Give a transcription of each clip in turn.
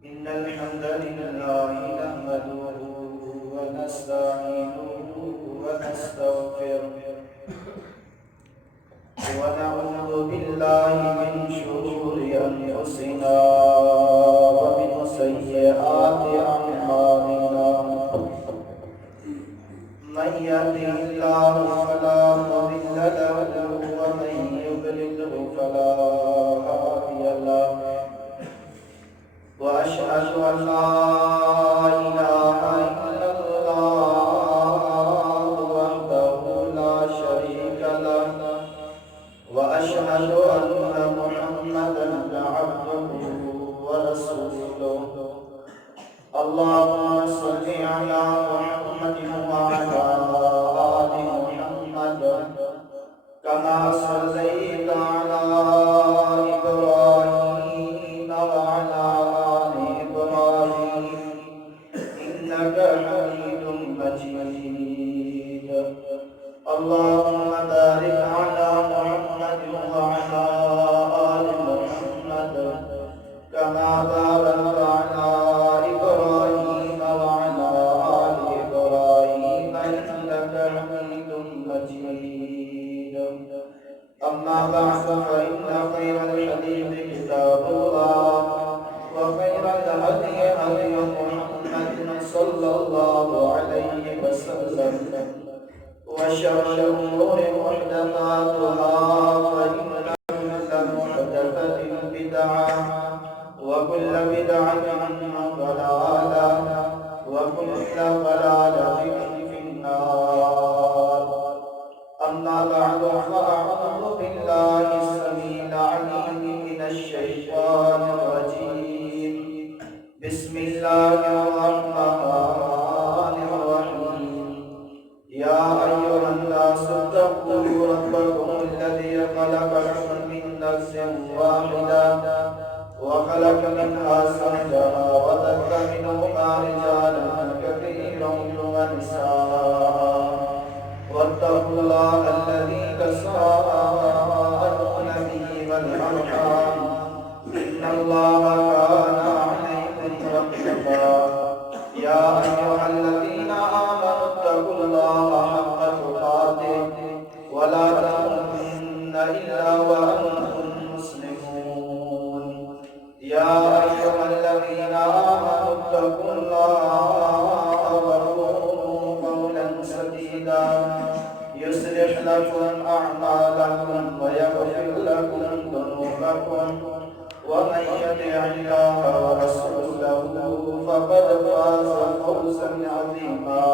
innal hamdalillahi nahmaduhu wa nasta'inuhu wa nastaghfiruh wa na'udzu billahi min shururi anfusina wa min sayyiati a'malina. Man yahdihillahu fala mudilla lahu wa man yudlilhu fala hadiya lahu. وأشهد أن لا إله إلا الله وحده لا شريك له وأشهد أن محمدا عبده ورسوله. اللهم صل على محمد وعلى آل محمد كما صليت على إبراهيم وعلى إنك حميد مجيد. اللهم بارك على محمد وعلى آل محمد كما باركت على إبراهيم وعلى آل إبراهيم إنك حميد مجيد. أما بعد فإن خير الحديث كتاب الله وخير الهدي هدي محمد صلى الله عليه وسلم وشر الأمور محدثاتها فإن كل محدثة بدعة وكل بدعة ضلالة وكل ضلالة في النار. أما بعد فأعوذ بالله السميع العليم من الشيطان الرجيم. بسم الله الرحمن الرحيم. يا أيها الناس اتقوا ربكم الذي خلقكم من نفس واحدة وخلق منها زوجها وبث منهما رجالا كثيرا ونساء واتقوا الله الذي تساءلون به والأرحام إن الله كان عليكم رقيبا. يا أيها الذين آمنوا اتقوا الله حق تقاته ولا تموتن إلا وأنتم مسلمون. يا أيها الذين آمنوا اتقوا الله وقولوا قولا سديدا يصلح لكم أعمالكم ويغفر لكم ذنوبكم ومن يطع الله ورسوله فقد فاز فوزا عظيما.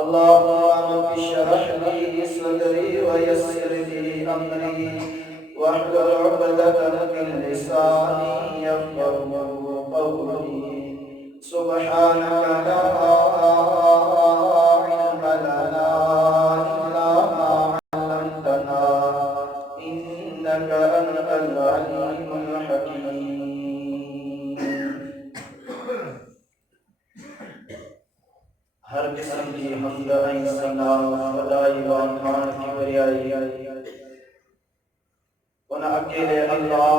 اللهم رب اشرح لي صدري ويسر لي أمري واحلل عقدة من لساني يفقهوا قولي. سبحانك لا علم لنا إلا ما علمتنا إنك أنت العليم الحكيم. हर किस्म की हमदई सना खुदाई व मान की बरियाई उन अकेले अल्लाह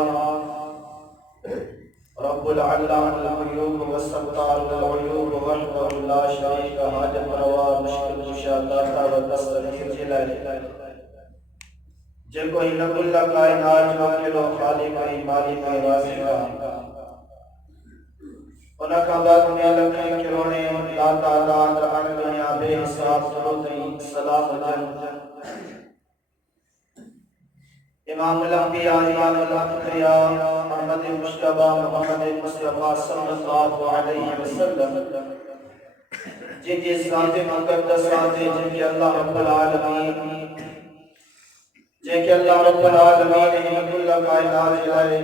रब्बुल अल्लाहुल ग़यूब व सत्तारुल ग़यूब वहदहु ला शरीक हाजत रवा मुश्किल कुशा दाता व दस्तगीर जिलाए जे कोई नकुल्ला कायनात जो अकेलो खालिक है मालिक है राज़िका उनका बाद में लखे किरोने दाता दात अन दुनिया बेहिसाब दरूद सलाम जन इमामुल अंबिया इमामुल अंबिया मोहम्मद मुस्तफा सल्लल्लाहु अलैहि वसल्लम जिनके साथ मुकद्दस साथ जिनके अल्लाह रब्बुल आलमीन हिम्मतुल्लाह कायनात जिलाए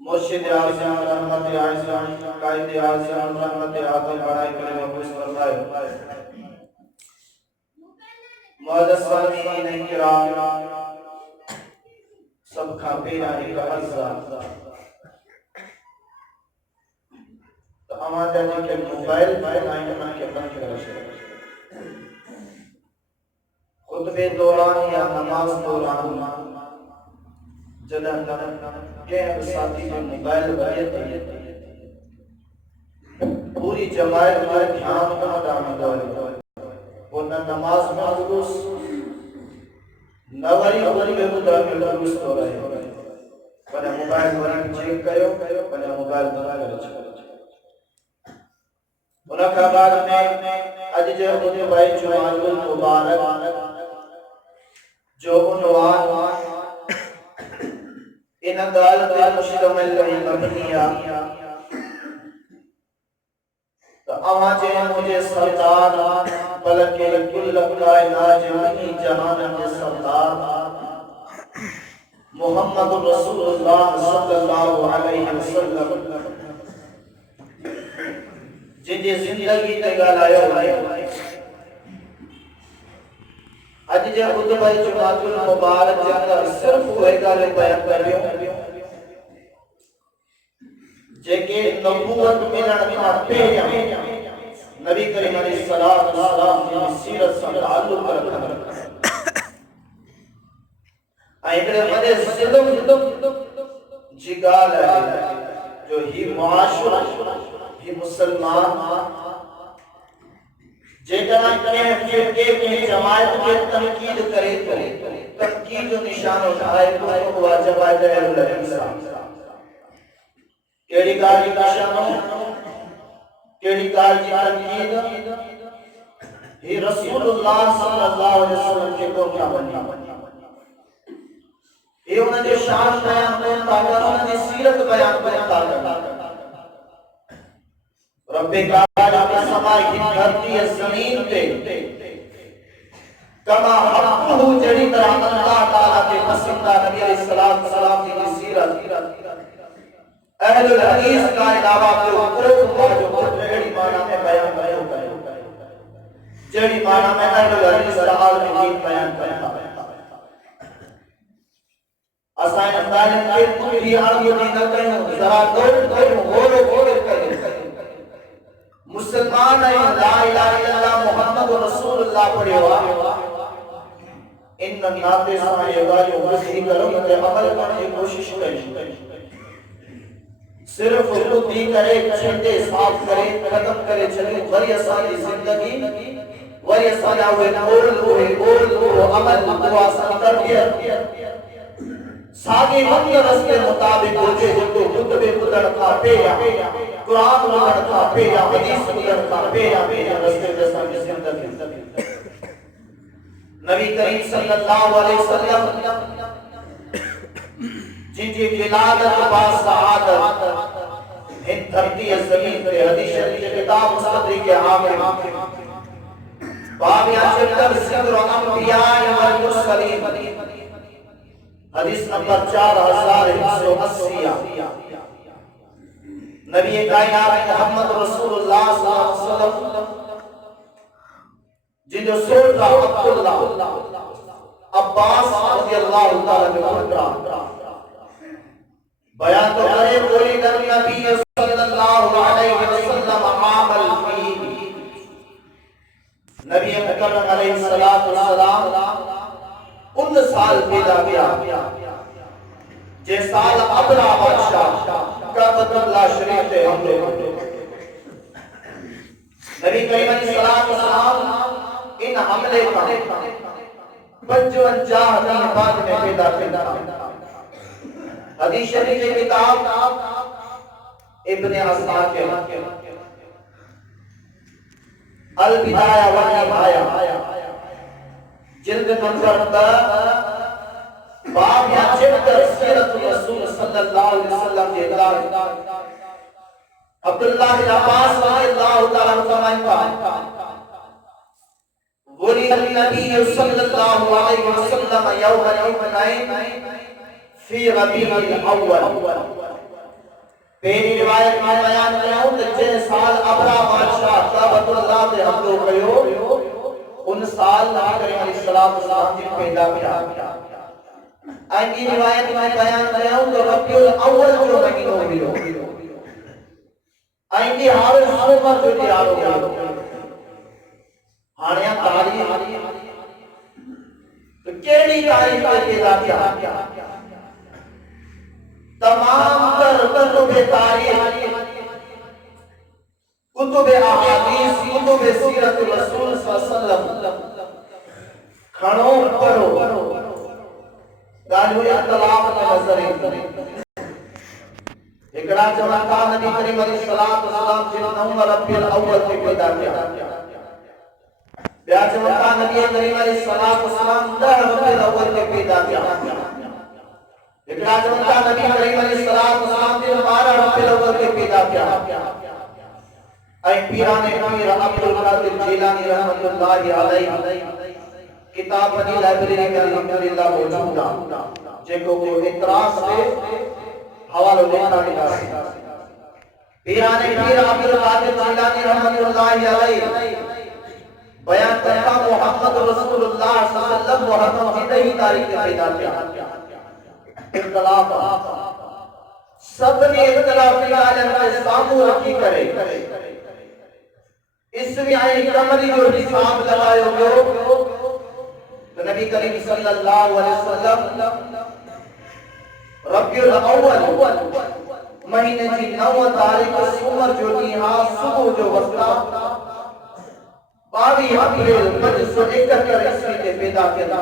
मुर्शिद आज़म रहमत आज़म कायद आज़म रहमत आदम बनाए करे मबूस फरमाए। मुअज़्ज़ज़ सामीईन किराम सब खापेरा एक अज़्ज़ा तो हमारा जे मोबाइल लाइन में के बंद कर छे खुतबे दौरान या नमाज दौरान जदन के साथी जो मोबाइल बजे पूरी जमात में ध्यान में अदा वो न नमाज में दुरुस नवरी वरी में बुधा में दुरुस हो रहे पने मोबाइल वरी चेक कयो पने मोबाइल बंद करे उनका बाद में अज जो उन भाई जुमानुल मुबारक जो उनवान इन गाल पे मुश्तमिल मबनिया तो आवाज मुझे सरदार बल्कि कुल कायनात जमी जहान के सरदार मोहम्मद रसूलुल्लाह सल्लल्लाहु अलैहि वसल्लम जिंदगी जिंदगी ते गालायो आज जे खुद भाई जुमातुल मुबारक जंदर सिर्फ वही गाल बयान करियो जेके नबूवत मिलन खां पहिरियां नबी करीम अलैहिस्सलाम जी सीरत सां ताल्लुक रखन ऐं हिकिड़े वॾे ज़िल्म जी ॻाल्हि आहे जो ही मुआशिरो ही मुसलमान जेकॾहिं कंहिं फ़िरक़े कंहिं जमायत खे तनक़ीद करे थो तनक़ीद जो निशानो ठाहे थो त उहा जमायत अहलुल हदीस केड़ी ॻाल्हि जी निशानो केड़ी ॻाल्हि जी तनक़ीद ही रसूलुल्लाह सल्लल्लाहु अलैहि वसल्लम खे कोन था मञी ये उन जो शान बयान कोन था कनि उन जी सीरत बयान कोन था कनि रब्बे कायनात के समाई की धरती ज़मीन पे कमा हक़हु जड़ी तरह अल्लाह ताला के पसंदीदा नबी अलैहिस्सलाम की सीरत अहलुल हदीस का दावा जो जो जड़ी माना में बयान कयो जड़ी माना में अहलुल हदीस आलम बयान करता असाइन तालिम के पूरी आलमी न कयो जरा दो बोलो कयो मुसलमान है ला इलाहा इल्लल्लाह मुहम्मद रसूलुल्लाह पढ़ियो इन नाते सां ये ॻाल्हियूं वसी करो ते अमल करण जी कोशिश कयो सिर्फ ॿुधी करे छेते साफ़ करे खत्म करे छॾियो वरी असांजी ज़िंदगी वरी असांजा उहे ॻोल्ह अमल उहा असां तरबियत सागे वक्त रस्ते मुताबिक हुजे जेको खुतबे ॿुधण खां पहिरियां कुरान ॿुधण खां पहिरियां हदीस ॿुधण खां पहिरियां रस्ते ते असांजी ज़िंदगी नबी करीम सल्लल्लाहु अलैहि वसल्लम जिनकी विलादत बा सआदत इन धरती ज़मीन पे हदीस शरीफ के किताब मुस्तदरिक के आखिर बाब या चैप्टर जिक्र अंबिया व मुरसलीन हदीस नंबर 4180 नबी कायनात मोहम्मद रसूलुल्लाह सल्लल्लाहु अलैहि वसल्लम जिन जो सोटा अब्दुल्लाह अब्बास रज़ियल्लाहु ताला अन्हु बयान तो करे बोली नबी सल्लल्लाहु अलैहि वसल्लम आमल फील नबी मुकर्रम अलैहि सलातो वसलाम उन साल पैदा किया जे साल अबरा बादशाह काबतुल्लाह शरीफ पे हमले नबी करीम अलैहि सलातो वसलाम इन हमले का 55 दिन बाद में पैदा किया हदीस शरीफ की किताब इब्ने अस्साकिर अल बिदाया व निहाया जिल्द नंबर 10 बाब या चैप्टर सीरत रसूल सल्लल्लाहु अलैहि वसल्लम के इलाज अब्दुल्लाह बिन अब्बास रज़ियल्लाहु ताला फरमाता वली नबी सल्लल्लाहु अलैहि वसल्लम यौम इत्नाइन फी रबीउल अव्वल पहली रिवायत में बयान करूं तो जे साल अबरा बादशाह काबतुल्लाह पे हमलो कयो उन साल नबी करीम अलैहिस्सलाम जी पैदा किया आगे रिवायत में बयान करूं तो रबीउल अव्वल जो महीनो हुयो आगे हाल सुमर जो दिहाड़ो हुयो हाणे तारीख तो केड़ी तारीख पे पैदा किया तमाम तर कुतुब तारीख कुतुब हिकड़ा चवण था नबी करीम अलैहिस्सलातु वस्सलाम जिन नवंबर रबीउल अव्वल में पैदा किया। ॿिया चवण था नबी करीम अलैहिस्सलातु वस्सलाम 10 रबीउल अव्वल में पैदा किया। हिकड़ा चवण था नबी करीम अलैहिस्सलातु वस्सलाम जिन 12 रबीउल अव्वल में पैदा किया। ऐं पीराने पीर अब्दुल कादिर जीलानी रहमतुल्लाहि अलैहि किताब जी लाइब्रेरी में अल्हम्दुलिल्लाह मौजूद आहे, जेको को इतरास से हवालो लिखा गया है। पीराने पीर अब्दुल कादिर जीलानी रहमतुल्लाहि अलैहि बयान करता मोहम्मद रसूलुल्लाह सल्लल्लाहु अलैहि वसल्लम जी ही तारीख में पैदा किया। इख्तिलाफ सबने इख्तिलाफी आलम के सामू रखी करे इसमें आई कमरी जो हिसाब लगायो गयो तो नबी करीम सल्लल्लाहु अलैहि वसल्लम रबीउल अव्वल महीने की 9 तारीख सुमर जो ॾींहुं सुबह जो वक़्त 22 अप्रैल 571 ईस्वी ते पैदा थिया।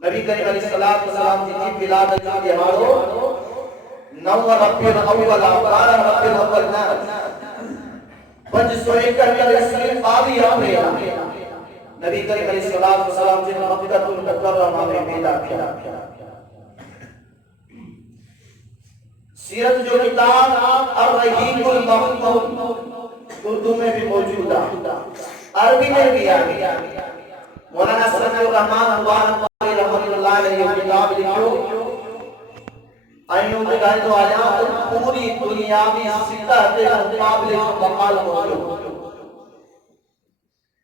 नबी करीम अलैहिस्सलातु वस्सलाम जी विलादत जो ॾिहाड़ो 9 रबीउल अव्वल 12 रबीउल अव्वल न 571 ईस्वी 22 अप्रैल नबी करीम अलैहिस्सलातु वस्सलाम जी मक्कातुल मुकर्रमा में पैदा किया। सीरत जो किताब अर-रहीकुल मखदूम उर्दू में भी मौजूद है, अरबी में भी आ गया। मौलाना समीउर रहमान मुबारक रहमतुल्लाह अलैहि किताब लिखो आइयो ॿुधाईंदो आहियां पूरी दुनिया में सिता के मुकाबले जो मकाल मौजूद।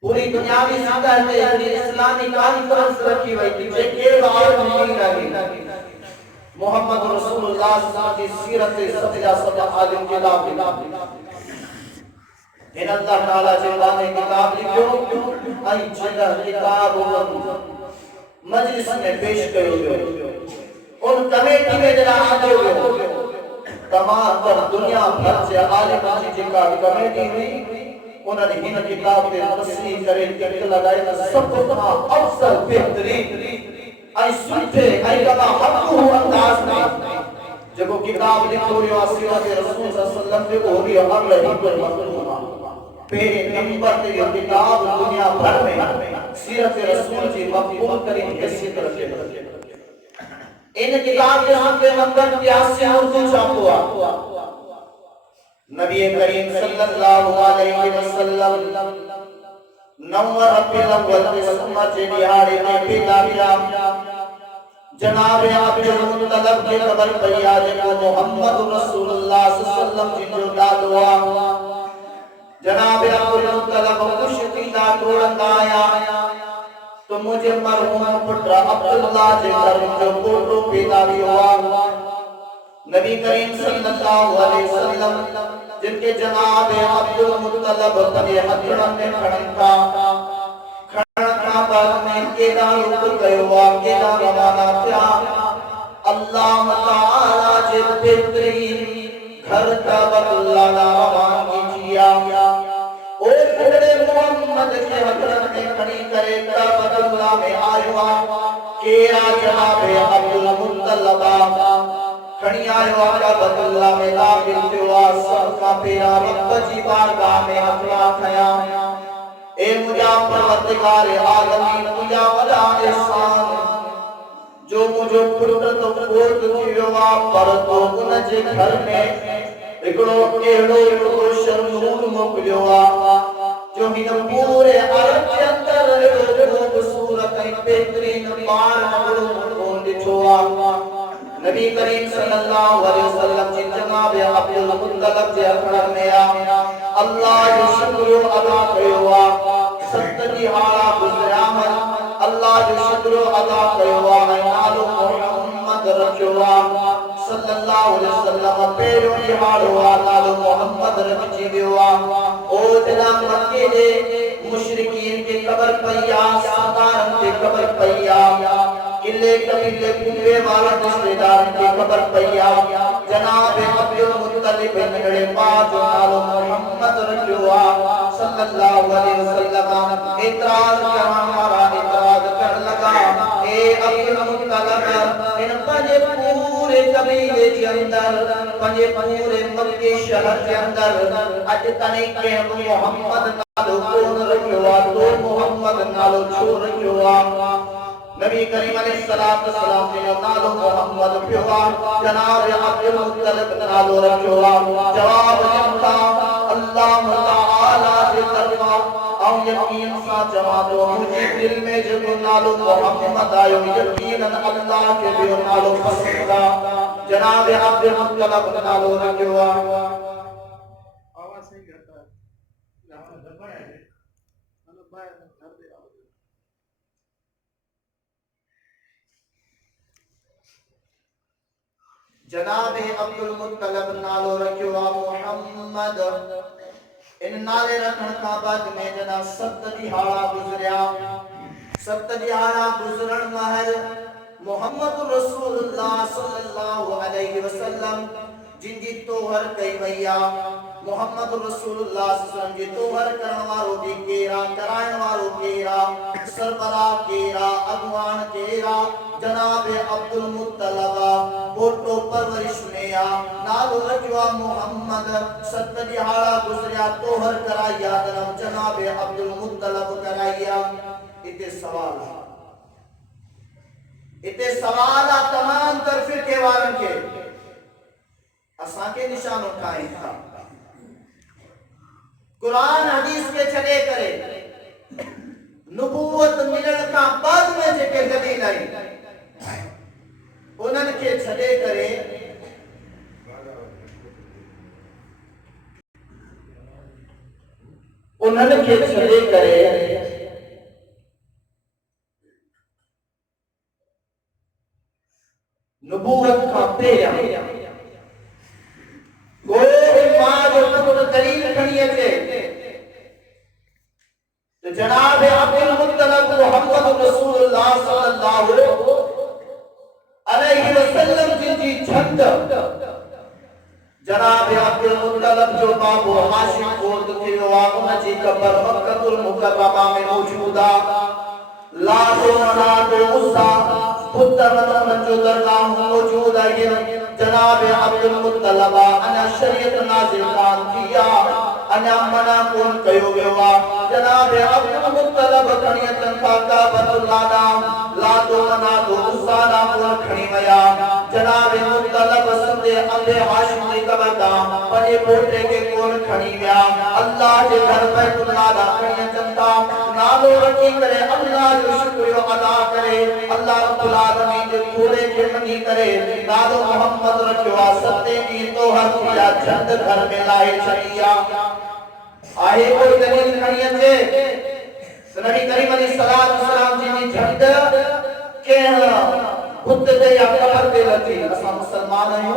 पूरी दुनिया में सिता के इस्लामी कॉन्फ्रेंस रखी वई थी जेके बार नहीं रही मोहम्मद रसूलुल्लाह सल्लल्लाहु अलैहि वसल्लम की सीरत सच्चा सच्चा आलिम किताब इन अल्लाह ताला जे वाले किताब लिखो आई जगह किताब मजलिस में पेश कयो गयो। उन कमेटी में जरा आयो गयो तमाम पर दुनिया भर से आलिम जी जेका कमेटी हुई उन्होंने हिन किताब ते तस्लीम करे टिक लगाए सब खां अफसल बेहतरीन आई सुठे आई कदा हक़ अंदाज में जेको किताब लिखो रियो सीरत रसूल सल्लल्लाहु अलैहि वसल्लम जो हो रियो अर-रहीकुल मखदूम पहले नंबर ते यो किताब दुनिया भर में सीरत रसूल जी मकबूल तरीन हैसियत रखे। इन किताब के सामने नंबर 83 उर्दू छापो हुआ। नबी करीम सल्लल्लाहु अलैहि वसल्लम 9 रबीउल अव्वल के सुमर जे दिहाड़े में पैदा किया। जनाब अब्दुल मुत्तलब के खबर पई आ जेको मोहम्मद रसूलुल्लाह सल्लल्लाहु अलैहि वसल्लम जी जो दादो आ। जनाब अब्दुल मुत्तलब खुश थींदा डोड़ंदा आया तो मुझे मरहूम पुत्र अब्दुल्लाह जे घर जो पोटो पैदा हुआ। नबी करीम सल्लल्लाहु अलैहि वसल्लम जिनके जनाब अब्दुल मुत्तलब तने हथड़न में खड़न था बाद में केदा रुक गयो आ केदा रवाना थिया अल्लाह ताला जे बेहतरीन घर का बदला रवाना किया। ओ बड़े मोहम्मद के हथड़न में खड़ी करे का बदला में आयो केरा जनाब अब्दुल मुत्तलब खड़ी आयो का बदला में दाखिल हुआ। सबका पेरा रब जी बारगाह में हथड़ा खया ए मुझा परवरदिगार आलमीन मुझा वला एहसान जो मुझे पुत्र तो कोट थियो आ पर तो उन जे घर में एकड़ो केड़ो रोशन नूर मोकलियो आ जो हिन पूरे अरब के अंदर खूबसूरत ऐं बेहतरीन पार मगड़ो कोन ॾिठो आ। नबी करीम सल्लल्लाहु अलैहि वसल्लम जी जनाब अब्दुल मुत्तलब जे हथड़ में आ अल्लाह जो शुक्र अदा कयो आ। सत जी हाड़ा गुज़रिया अल्लाह जो शुक्र अदा कयो आ ऐं नालो मोहम्मद रखियो आ सल्लल्लाहु अलैहि वसल्लम पहिरियों ॾिहाड़ो आ नालो मोहम्मद रखिजी वियो आ। ओ जना मक्के जे मुशरिकीन खे ख़बर पई आ सरदारनि खे ख़बर पई आ किले कबीले कुंबे वाला रिश्तेदारनि खे ख़बर पई आ जनाब अब्दुल मुत्तलिब नगड़े पाक जो नालो मोहम्मद रखियो आ सल्लल्लाहु अलैहि वसल्लम। इतराज करण वाला इतराज कर लगा ए अब्दुल मुत्तलिब इन पंजे पूरे पूरे कबीले के अंदर पंजे पूरे मक्के शहर के अंदर अज तने के मोहम्मद नालो कोन रखियो तो मोहम्मद नालो छोड़ रखियो नबी करीम अलैहिस्सलाम ने नालो मोहम्मद पियो जनाब अब्दुल मुत्तलिब नालो रखियो जवाब दिता अल्लाह ताला के तरफा औ यकीन सा जवाब मुझे दिल में जो नालो मोहम्मद आयो यकीनन अल्लाह के भी नालो पसंदा जनाब अब्दुल मुत्तलिब नालो रखियो आवाज सही आता है यहां दबा है मतलब बाहर घर दे जनाब अब्दुल मुत्तलिब नालो रखियो मोहम्मद इन नाले रखण का बाद में जना 7 दिहाड़ा गुजरिया 7 दिहाड़ा गुजरण महल मोहम्मद रसूलुल्लाह सल्लल्लाहु अलैहि वसल्लम जिंदी तोहर कई भैया मोहम्मद रसूलुल्लाह सल्लल्लाहु अलैहि वसल्लम जी तोहर करण वारो भी केरा करायण वारो केरा सरबरा केरा अगवान केरा जनाब अब्दुल मुत्तलिब फोटो परवरिश में आ नालो रखियो मोहम्मद 7 दिहाड़ा गुजरिया तोहर कराया जनाब जनाब अब्दुल मुत्तलिब कराया इते सवाल तमाम तरफ के वारन के असा के निशान उठाए था कुरान हदीस के छड़े करे नबूवत मिलण का बाद में जेके दलील आई उनन के छड़े करे उनन के छड़े करे नबूवत का पेया कोई मां जो तो दलील खड़ी है तो जनाब अब्दुल मुत्तलिब मोहम्मद रसूलुल्लाह सल्लल्लाहु अलैहि वसल्लम जी छंद जनाब अब्दुल मुत्तलिब जो बाबू हाशिम गोद के वागुन जी कबर मक्कतुल मुकर्रमा में मौजूदा लाखों मनातो उसा पुत्र मन जो दरगाह मौजूद है जनाब अब्दुल मुत्तलिब अना शरीयत नाज़िल कान किया अना मना कौन कयो गयो जनाब अब्दुल मुत्तलिब खणियतन पाका बतुल्ला नाम ला तो मना तो उसा नाम कौन खणी वया जनाब मुत्तलिब संदे अंधे हाशिम ने कबदा पने पोटे के कौन खणी वया अल्लाह के घर बैतुल्ला दा खणियतन ता नालो रखी करे अल्लाह जो शुक्रिया अदा करे अल्लाह रब्बुल आलमीन जो थोड़े के मनी करे नालो मोहम्मद रखियो सत्ते दी तो हर किया छंद घर में लाए छड़िया आए कोई दलील खड़िया थे नबी करीम अलैहिस्सलाम सलाम जी ने छंद के खुद दे या कबर दे लती असा मुसलमान आयो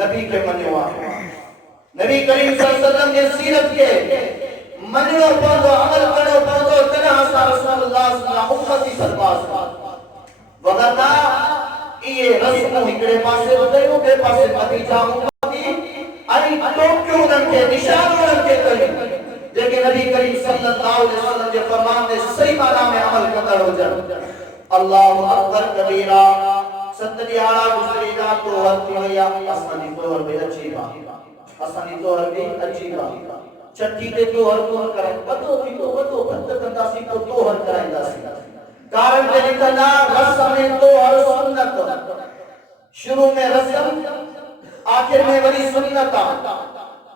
नबी के मनवा नबी करीम सल्लल्लाहु अलैहि वसल्लम के सीरत के मननो पड़ो अमल करो पड़ो तना सा रसूलुल्लाह सल्लल्लाहु अलैहि वसल्लम सरपास वगरना ये रस्म इकड़े पासे बदयो के पासे मती जाऊंगी आई तो क्यों उनके निशान उनके करी लेकिन नबी करीम सल्लल्लाहु अलैहि वसल्लम के फरमान ने सही माना में अमल करता हो जा अल्लाहु अकबर कबीरा सत्दियाड़ा गुजरीदा तो हत्ती होया असनी तो और भी अच्छी बात असनी तो और भी अच्छी बात छठी ते तो हर कौन करे बतो की तो बतो बत कंदा सी तो हर कराइंदा सी कारण के निकलना रस्म में तो हर सुन्नत शुरू में रस्म आखिर में वही सुन्नत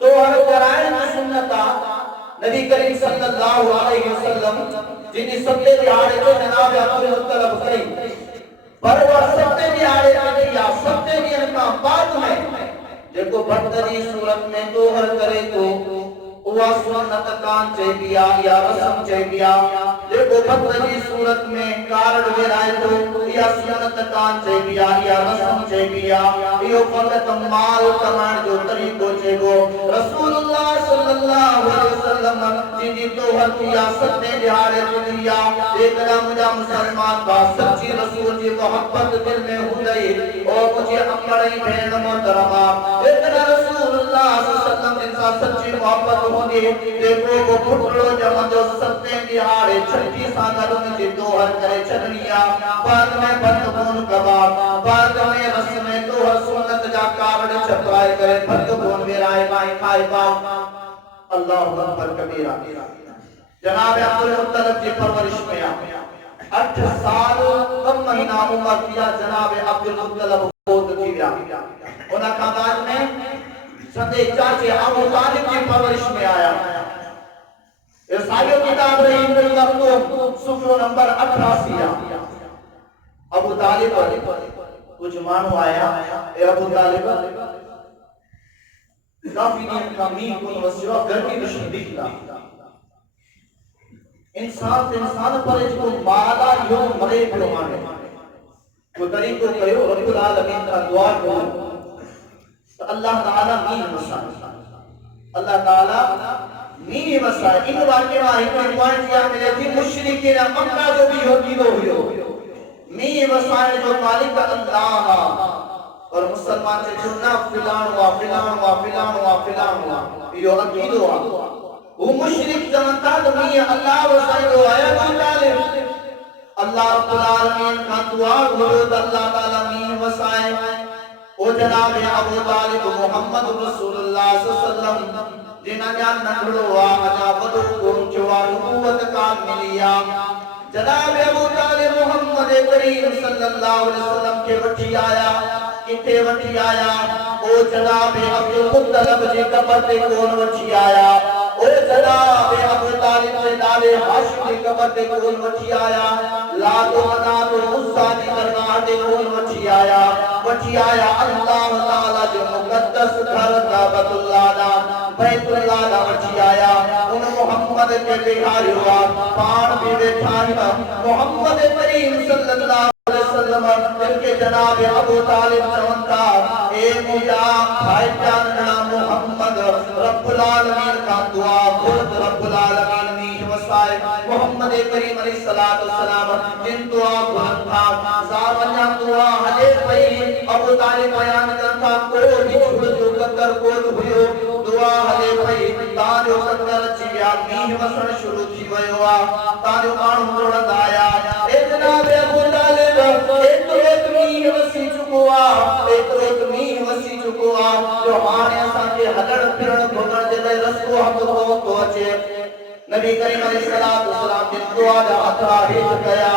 तो हर करायन की सुन्नत नबी करीम सल्लल्लाहु अलैहि वसल्लम जिन्हें सबसे दिहाड़े को जनाब अब्दुल मुत्तलिब करी पर वो सबसे दिहाड़े के या सबसे दिन का बाद में देखो बदतरी सूरत में तो हर करे तो हुआ सुन्नत कान चाहिए या रस्म चाहिए देखो बदतरी सूरत में कारण वेराए तो या सुन्नत कान चाहिए या रस्म चाहिए यो फकत माल कमाण जो तरीको चेगो रसूलुल्लाह सल्लल्लाहु अलैहि वसल्लम जिनी तो हर किया सत्ते दिहाड़े दुनिया देखना मुझे मुसलमान बा सच्ची रसूल जी मोहब्बत दिल में हो गई और मुझे अमरई भेड़ मोहतरमा देखना रसूलुल्लाह सल्लल्लाहु अलैहि वसल्लम जिनका सच्ची मोहब्बत होगी देखो वो फुटलो जब जो सत्ते दिहाड़े छठी सागर में जितो हर करे चनिया बाद में बंद कौन कबाब बाद में रस्म में तो हर वसाए करे फर्क बोन बेराए माई खाए पाओ अल्लाहु अकबर कबीरा। जनाब अब्दुल मुत्तलिब की परवरिश में 8 साल कम महीना उम्र किया जनाब अब्दुल मुत्तलिब बहुत थी गया। उन का बाद में संदे चाचे अबू तालिब की परवरिश में आया। ईसाइयों किताब रही इब्न मखतूम सूफा नंबर 88। अबू तालिब कुछ मानो आया ए अबू तालिब काफी नींद का मीन को वसिवा गर्मी में शदीद था इंसान पर जो माला यो मरे पियो माने वो तरीको कयो रब्बुल आलमीन का दुआ करो तो अल्लाह ताला मीन वसा अल्लाह ताला मीन वसा। इन वाक्य में एक पॉइंट यहां मिले थी मुशरिकीन मक्का जो भी होती वो हुयो मीन वसाए जो मालिक अल्लाह और मुसलमान से चुनना फिलान हुआ यो अकीदो वो मुशरिक जानता तो नहीं अल्लाह वसाए जो आया तालिब अल्लाह रब्बुल आलमीन का दुआ करो तो अल्लाह ताला मीन वसाए। ओ जनाब अबू तालिब मोहम्मद रसूलुल्लाह सल्लल्लाहु अलैहि वसल्लम जिना जान नंगड़ो अजा वदो गुण जवा नबूवत का मिलिया जनाब अबू तालिब मोहम्मद करीम सल्लल्लाहु अलैहि वसल्लम के वठी आया किथे वठी आया ओ जनाब अब्दुल मुत्तलिब जी कब्र ते कोन वठी आया ओ जनाब अबू तालिब से दादे हाशिम की कब्र ते कोन वठी आया लातो मनात उस्सा दी दरगाह ते कोन वठी आया अल्लाह ताला जो मुकद्दस घर काबतुल्लाह दा बैतुल्लाह दा वठी आया उन मोहम्मद के बिहार हुआ पान भी बैठा मोहम्मद करीम सल्लल्लाहु अलैहि वसल्लम इनके जनाब अबू तालिब चवंता ए मुया भाईजान मोहम्मद रब्बुल आलमीन का दुआ खुद रब्बुल आलमीन ने वसाए मोहम्मद करीम अलैहि सलातो सलाम जिन दुआ खुद था सावन्या दुआ हले पई अबू तालिब बयान करता को भी छुड़ जो कर को हुयो दुआ हले पई तारो संदर चिया मीह वसण शुरू थी वयो आ तारो माण्हू जोड़ंदा आया ए जनाब अबू तालिब एतरो मीह वसी चुको आ एतरो मीह वसी चुको आ जो हाणे असां के हलण फिरण घुमण जे लाइ रस्तो हथ तो अचे नबी करीम अलैहिस्सलातु वस्सलाम जिन दुआ जा हथा हेठ कया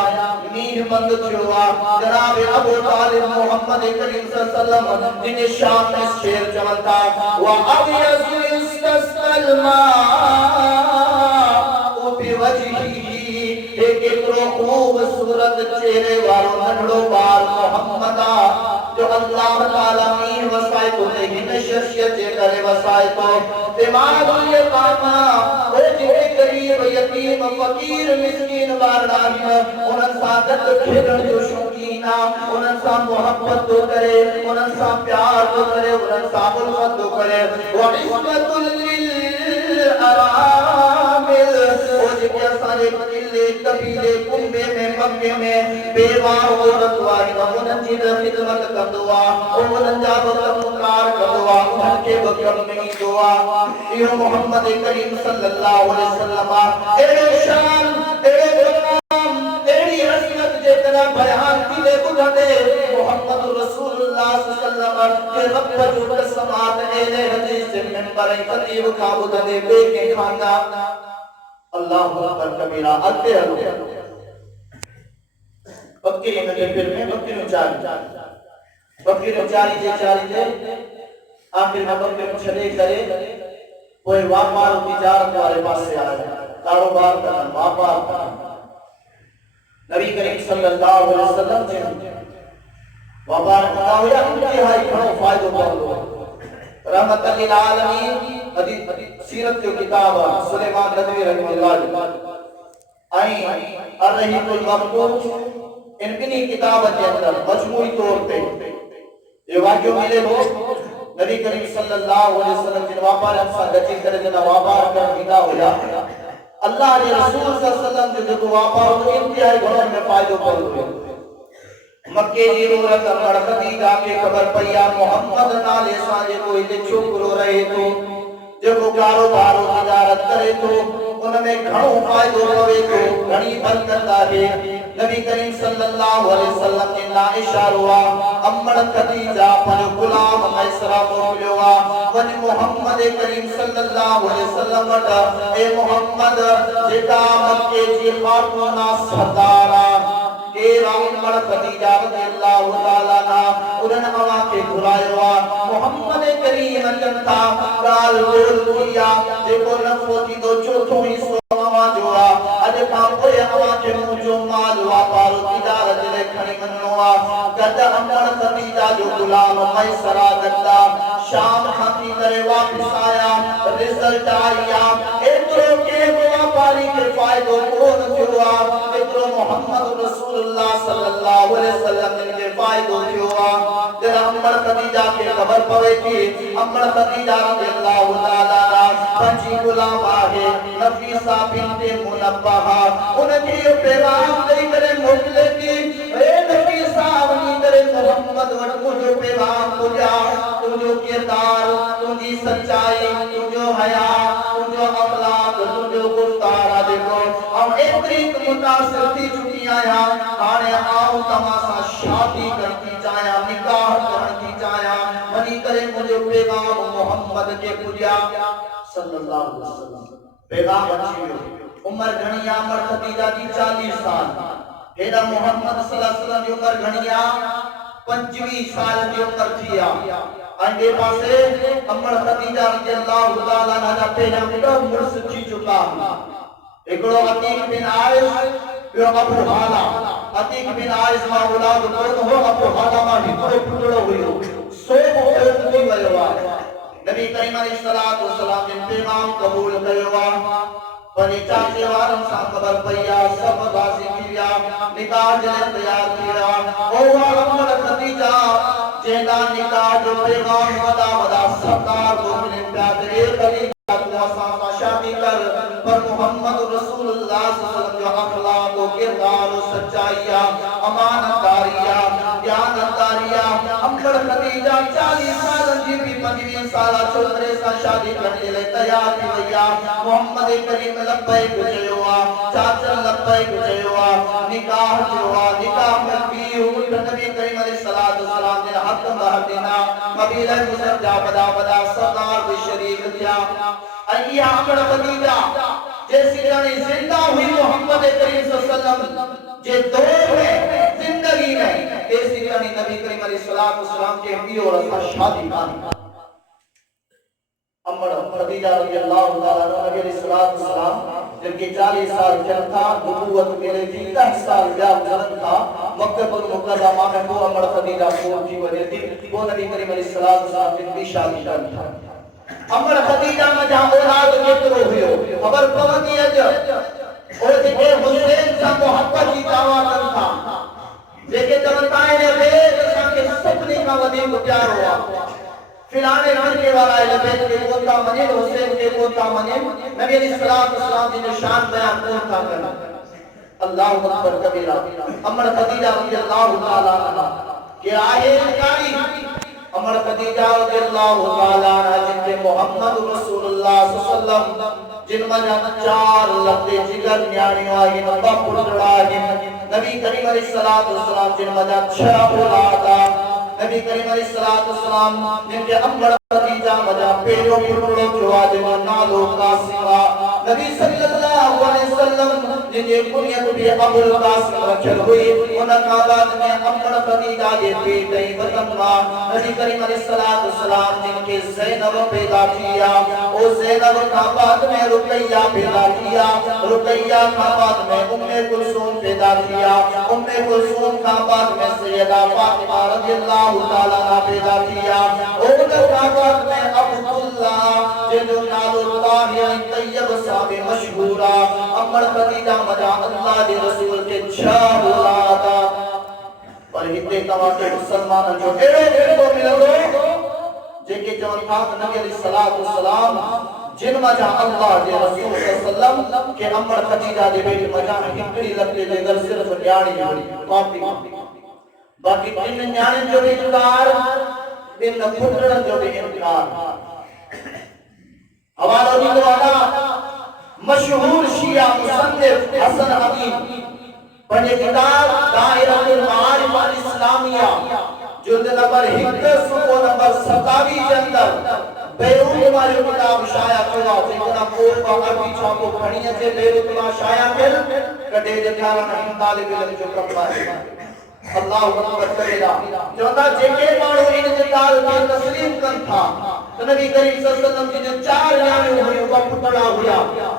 मीह बंद थियो आ जनाब अबू तालिब मोहम्मद करीम सल्लल्लाहु अलैहि वसल्लम जिन शाम में शेर चवंता वा अबियस इस्तस्कल मा ओ बिवजही एक एतरो खूबसूरत चेहरे वालो नंढड़ो बाल मोहम्मद जो अल्लाह ताला मीह वसाए तो हिन शख्सियत जे करे वसाए तो दिमाग ये कामा ओ जे गरीब यतीम फकीर मिस्कीन वारना उनन सा गद खेलण जो शौकीना उनन सा मोहब्बत तो करे उनन सा प्यार तो करे उनन सा उल्फत तो करे व इस्मतुल लिल अरामिल ओ जे सारे किले कबीले कुंबे में मक्के में बेवा औरत वारी उनन जी खिदमत कंदो आ उनन जा बकरकार कंदो आ उनके बकरम में दुआ यो मोहम्मद करीम सल्लल्लाहु अलैहि वसल्लम ए शान ए गुलाम एड़ी हसरत जे तरह बयान दिले बुझदे मोहम्मद रसूलुल्लाह सल्लल्लाहु अलैहि वसल्लम के रब जो कसमात एले हदीस मिंबर खतीब का बुझदे बे के खाना अल्लाहु अकबर कबीरा अते बकरी में फिर में बकरी चारी जे आखिर में बकरी छले करे कोई व्यापार तिजारत वाले पास से आया कारोबार करना व्यापार करना नबी करीम सल्लल्लाहु अलैहि वसल्लम ने व्यापार करना हो या इंतहाई घणो फायदो पवंदो रहमत लिल आलमीन हदीस सीरत जो किताब सुलेमान नदवी रहमतुल्लाह आई अर्रहीकुल मखदूम इन किन्हीं किताब के अंदर मजमूई तौर पे ये वाक्य मिले हो नबी करीम सल्लल्लाहु अलैहि वसल्लम जिन व्यापार सा गति करे जना व्यापार कर विदा होया अल्लाह के रसूल सल्लल्लाहु अलैहि वसल्लम जो व्यापार तो इंतहाई घणो में फायदो पवंदो मक्के जी औरत अमर खदीजा के खबर पया मोहम्मद नाले सा जे कोई ते छोकरो रहे तो जो कारोबार तिजारत करे तो उनमें घणो फायदो पवे तो घणी बरकत आहे नबी करीम सल्लल्लाहु अलैहि वसल्लम ने ना इशारा हुआ अम्मड़ खदीजा पर गुलाम पैसरा मोकिलियो वञ मोहम्मद करीम सल्लल्लाहु अलैहि वसल्लम वटि ए मोहम्मद जेका मक्के जी खातून सरदारा उम्मर खदीजा रज़ियल्लाहु ताला अन्हा उन्हनि अवां खे घुरायो मोहम्मद करीम जनता गाल बोल किया जेको नफ़ो थींदो चोथों हिस्सो अवां जो अॼु खां पोइ अवां खे मुंहिंजो माल वापार तिजारत लाइ खणी वञिणो गद उम्मर खदीजा जो गुलाम मैसरा गद्दा शाम खां थी करे वापस आया रिजल्ट आया एतिरो के वापारी खे फ़ाइदो कोन थियो एतिरो मोहम्मद रसूलुल्लाह सल्लल्लाहु अलैहि वसल्लम के फायदो थियो जरा उम्मर खदीजा के खबर पवे थी उम्मर खदीजा रज़ियल्लाहु ताला अन्हा पंजी गुलाम आहे नफीसा बिनते मुनब्बहा उनके यो पैगाम दई करे मोकले थी ए नफीसा वनी करे मोहम्मद वट मुझो पैगाम पुजा तुझो किरदार तुझी सच्चाई तुझो हया तुझो अखलाक तुझो गुफ्तार देखो हम एतरी मुतासिर थी चुकी आया हाने आओ तमासा शादी करती जाया निकाह करती जाया वनी करे मुझे पैगाम मोहम्मद के पुजा सल्लल्लाहु अलैहि वसल्लम पैगाम अची वियो उम्र घणी उम्र खदीजा जी 40 साल हेदा मोहम्मद सल्लल्लाहु अलैहि वसल्लम जी उम्र घणी 25 साल जी उम्र थी अंगे पासे उम्र खदीजा रज़ियल्लाहु ताला अन्हा पेरा बेटा मुर्स थी चुका एकड़ो अतीक बिन आयस यो अबू हाला अतीक बिन आयस मा औलाद कोन हो अबू हाला मा हिकड़ो पुटड़ो हुयो सो थी वयो नबी करीम अलैहिस्सलातु वस्सलाम जिन पैगाम कबूल कयो पर चाचे वारन सा खबर पया सब राजी किया निकाह जने तैयार किया ओ उम्र खदीजा जेदा निकाह जो पैगाम वदा वदा सरकार को मिले प्यारे खदीजा तू असा शादी कर पर मोहम्मद रसूलुल्लाह सल्लल्लाहु अलैहि वसल्लम जो अखलाक और किरदार और सच्चाईया अमानतदारिया दयानतदारिया उम्र खदीजा 40 साल जी भी 25 साल छोकरे सा शादी करने ले तैयार थी भैया मोहम्मद करीम लब्बैक चयो चाचा लब्बैक चयो निकाह जो निकाह में भी नबी करीम अलैहिस्सलातु वस्सलाम ने हक महर देना कबीला गुजर जा बदा बदा सरदार भी शरीक दिया अय्या उम्र खदीजा जैसी जानी जिंदा हुई मोहम्मद करीम सल्लल्लाहु अलैहि वसल्लम जे दौर में जिंदगी में ऐसी जानी नबी करीम अलैहिस्सलातु वस्सलाम के भी और असा शादी की उम्र खदीजा रज़ियल्लाहु ताला अन्हा नबी अलैहिस्सलातु वस्सलाम जिनके 40 साल जन था नबूवत मिले थी 10 साल जा गुजरन था मक्का मुकर्रमा में वो उम्र खदीजा को थी वजह थी वो नबी करीम अलैहिस्सलातु वस्सलाम जिन भी शादी करन था उम्र खदीजा में जहां औलाद केतरो हुयो खबर पवंदी अज और जेके हुसैन सा मोहब्बत की दावा कन था जेके चवंदा ने वेद सा के सपने का वदी प्यार हुआ फिलाने रन के वाला लबे के कोता मने हुसैन के कोता मने नबी अलैहिस्सलातु वस्सलाम की शान बयान कोता करना अल्लाहु अकबर कबीरा उम्र खदीजा रज़ियल्लाहु ताला अन्हा के आए कारी उम्र खदीजा रज़ियल्लाहु ताला अन्हा जिनके मोहम्मद रसूलुल्लाह सल्लल्लाहु अलैहि वसल्लम जिन मजा 4 लफ्ज़ जिगर न्याणियो आई नबा पुटड़ा नबी करीम अलैहिस्सलातु वस्सलाम जिन मजा 6 औलाद नबी करीम अलैहिस्सलातु वस्सलाम जिनके उम्र खदीजा मजा पेरो पुटड़ो जो आज नालो कासिम नबी सल्लल्लाहु अलैहि वसल्लम जिनके कुनियत भी अबुल कासिम रखल हुई उन का बाद में उम्र खदीजा के पेट ही वतन नबी करीम अलैहिस्सलातु वस्सलाम जिनके ज़ैनब पैदा किया ओ ज़ैनब का बाद में रुकैया पैदा किया रुकैया का बाद में उम्मे कुलसूम पैदा किया उम्मे कुलसूम का बाद में सैयदा फातिमा रज़ियल्लाहु ताला अन्हा पैदा किया और का बाद में अब्दुल्ला जिनो नालो ताहिर तैयब साहब मशहूरा उम्र खदीजा मजा अल्लाह के रसूल के 6 औलाद पर हिते तवा के मुसलमान जो एड़ो को मिलो जेके जवन था नबी अलैहिस्सलातु वस्सलाम जिन मजा अल्लाह के रसूल सल्लल्लाहु अलैहि वसल्लम के उम्र खदीजा दे बेटी मजा हिकड़ी लगते जे घर सिर्फ न्याणी हुई कॉपी बाकी इन न्याणी जो भी इनकार इन पुत्रन जो भी इनकार हवाला दी वाला मशहूर शिया मुसन्निफ हसन हबीब पंजे किताब दायरतुल मारिफ अल इस्लामिया जुल्द नंबर 1 सफ़ा नंबर 27 शाया कयो जेकरा कोई बा अरबी छापो खणी अचे बेरुतबा शाया थियल कॾे जे ख़्याल में तालिब इल्म जो कम आहे अल्लाह अकबर कबीरा चवंदा जेके माण्हू इन जे ॻाल्हि खे तस्लीम कनि था त नबी करीम सल्लल्लाहु अलैहि वसल्लम जी जो 4 न्याणियूं हुयूं ॿ पुतड़ा हुया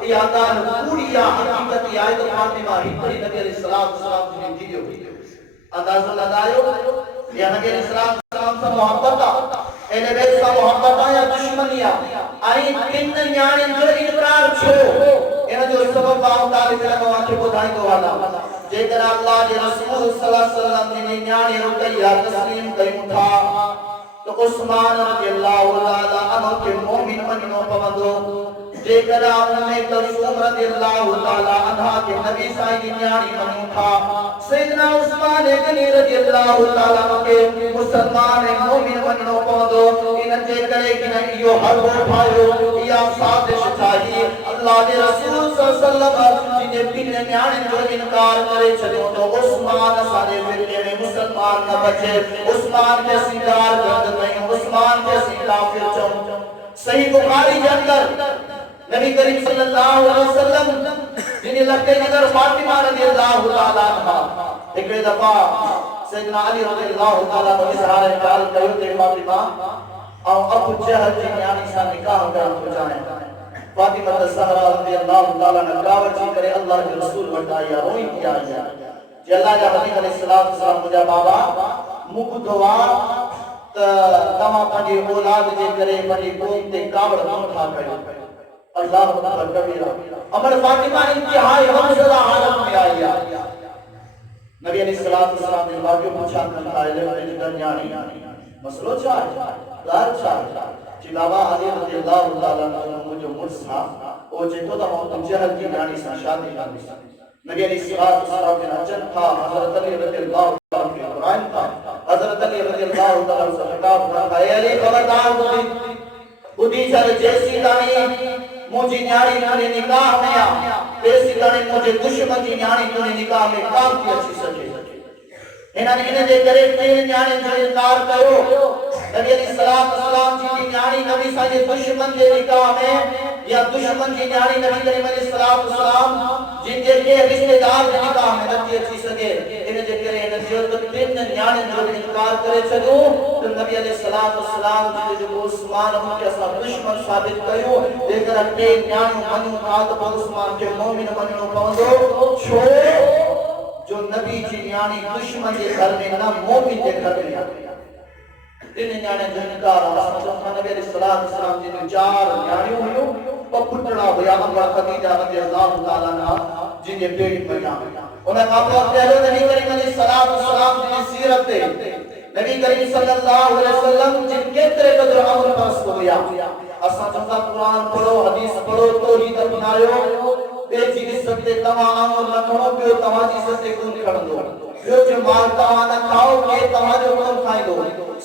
इहा ॻाल्हि पूरी आहे हक़ीक़त आहे त फातिमा हिकड़ी नबी अलैहिस्सलाम जी धीउ हुई अंदाज़ो लगायो या नबी अलैहिस्सलाम सां मोहब्बत आहे इन वे सां मोहब्बत आहे या दुश्मनी आहे ऐं किन न्याणियुनि जो इनकार छो इन जो सबब अल्लाह ताला खे ॿुधाईंदो आहे जेकर अल्लाह के रसूल सल्लल्लाहु अलैहि वसल्लम ने न्याणी रुकैया तस्लीम कयूं था तो उस्मान रज़ियल्लाहु ताला अन्हु के मोमिन मञिणो पवंदो जेकर उम्मे कुलसूम रज़ियल्लाहु ताला अन्हा के नबी साईं जी न्याणी मञूं था सैयदना उस्मान गनी रज़ियल्लाहु ताला के मुसलमान मोमिन मञिणो पवंदो इन जे करे कि न इहो हरबो ठायो या साजिश ठाही अल्लाह के रसूल सल्लल्लाहु अलैहि वसल्लम जे बिन न्याणी जो इनकार करे छॾियो तो उस्मान असांजे फिरके में मुसलमान न बचे उस्मान के सिंगार बंद कयूं उस्मान के काफिर चऊं सही बुखारी के अंदर नबी करीम सल्लल्लाहु अलैहि वसल्लम जिन लखे नगर फातिमा रज़ियल्लाहु ताला अन्हा एक दफा सैयदना अली रज़ियल्लाहु ताला को इजहार ख्याल कयो ते फातिमा और अबू जहल जी न्याणी सां निकाह करण थो चाहे फातिमा ज़हरा रज़ियल्लाहु ताला ने कावड़ जी करे अल्लाह के रसूल वटा या रोई किया जे अल्लाह के हबीब अलैहिस्सलातु वस्सलाम मुजा बाबा मुबुदवा त तमा पंहिंजी औलाद जे करे पंहिंजी क़ौम ते कावड़ था कयो अल्लाह अकबर कबीरा अमर फातिमा इंतहाई हमज़दा हालत में आई है नबी अलैहिस्सलातु वस्सलाम ने वाक़ियो पूछा था इल्म का न्याणी मसलो छा है ॻाल्हि छा है जी बाबा अली रज़ियल्लाहु ताला अन्हु जो मुर्स था ओ चेतो त अबू जहल जी न्याणी सां शादी कंदी नबी अलैहिस्सलातु वस्सलाम ने अचन था हज़रत अली रज़ियल्लाहु ताला के कुरान था हज़रत अली रज़ियल्लाहु ताला से खिताब हुआ है अली खबरदार बुद्धि सर जैसी दानी मुझे न्याणी तुने निकाह में आ तेसी दानी मुझे दुश्मन जी न्याणी तुने निकाह में काम की अच्छी सके इन्होंने इन्हें जे करे तीन न्याणी जो इनकार कयो नबी अलैहिस्सलातु वस्सलाम जी न्याणी नबी साईं दुश्मन जे निकाह में या दुश्मन जी न्याणी नबी करीम अलैहिस्सलातु वस्सलाम जिन जे के रिश्तेदार जे निकाह में नथी अची सके इन जे करे इन जो तो तीन न्याणी जो इनकार करे छॾियो तो नबी अलैहिस्सलातु वस्सलाम जी जो उस्मान के असां दुश्मन साबित कयो जेकर टे न्याणी मञूं था तो उस्मान के मोमिन मञणो पवंदो छो जो नबी जी न्याणी दुश्मन के घर में ना मोमिन के घर में तीन न्याणी जो इनकार नबी अलैहिस्सलातु वस्सलाम जी ने 4 न्याणियों हुयो ब पुटड़ा हुया अम्मा खदीजा रज़ियल्लाहु ताला अन्हा जिन जे पेट में उन का पहले नबी करीम अलैहिस्सलातु वस्सलाम जी सीरत नबी करीम सल्लल्लाहु अलैहि वसल्लम जिन केतरे कदर अमल परस्त हुया असा चंगा कुरान पढ़ो हदीस पढ़ो तौहीद अपनायो बेजी इज्जत ते तवा अमल न करो बियो तवा जी इज्जत ते कोन खणंदो बियो जो माल तवा न खाओ के तवा जो कोन खाइदो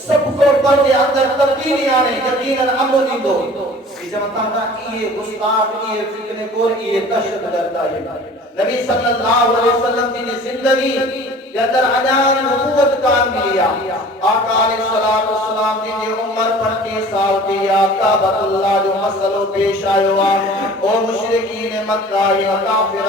सब को पर जे अंदर तब्दीली आने यकीनन अमल दींदो ई जमता का ये गुस्ताख ये फितने को ये दहशत करता है नबी सल्लल्लाहु अलैहि वसल्लम की जिंदगी के अंदर अजान नबूवत काम किया आका अलैहिस्सलातु वस्सलाम जी की उम्र 35 साल की आका बतल्ला जो मसलो पेश आयो ओ मुशरिकीन मक्का या काफिर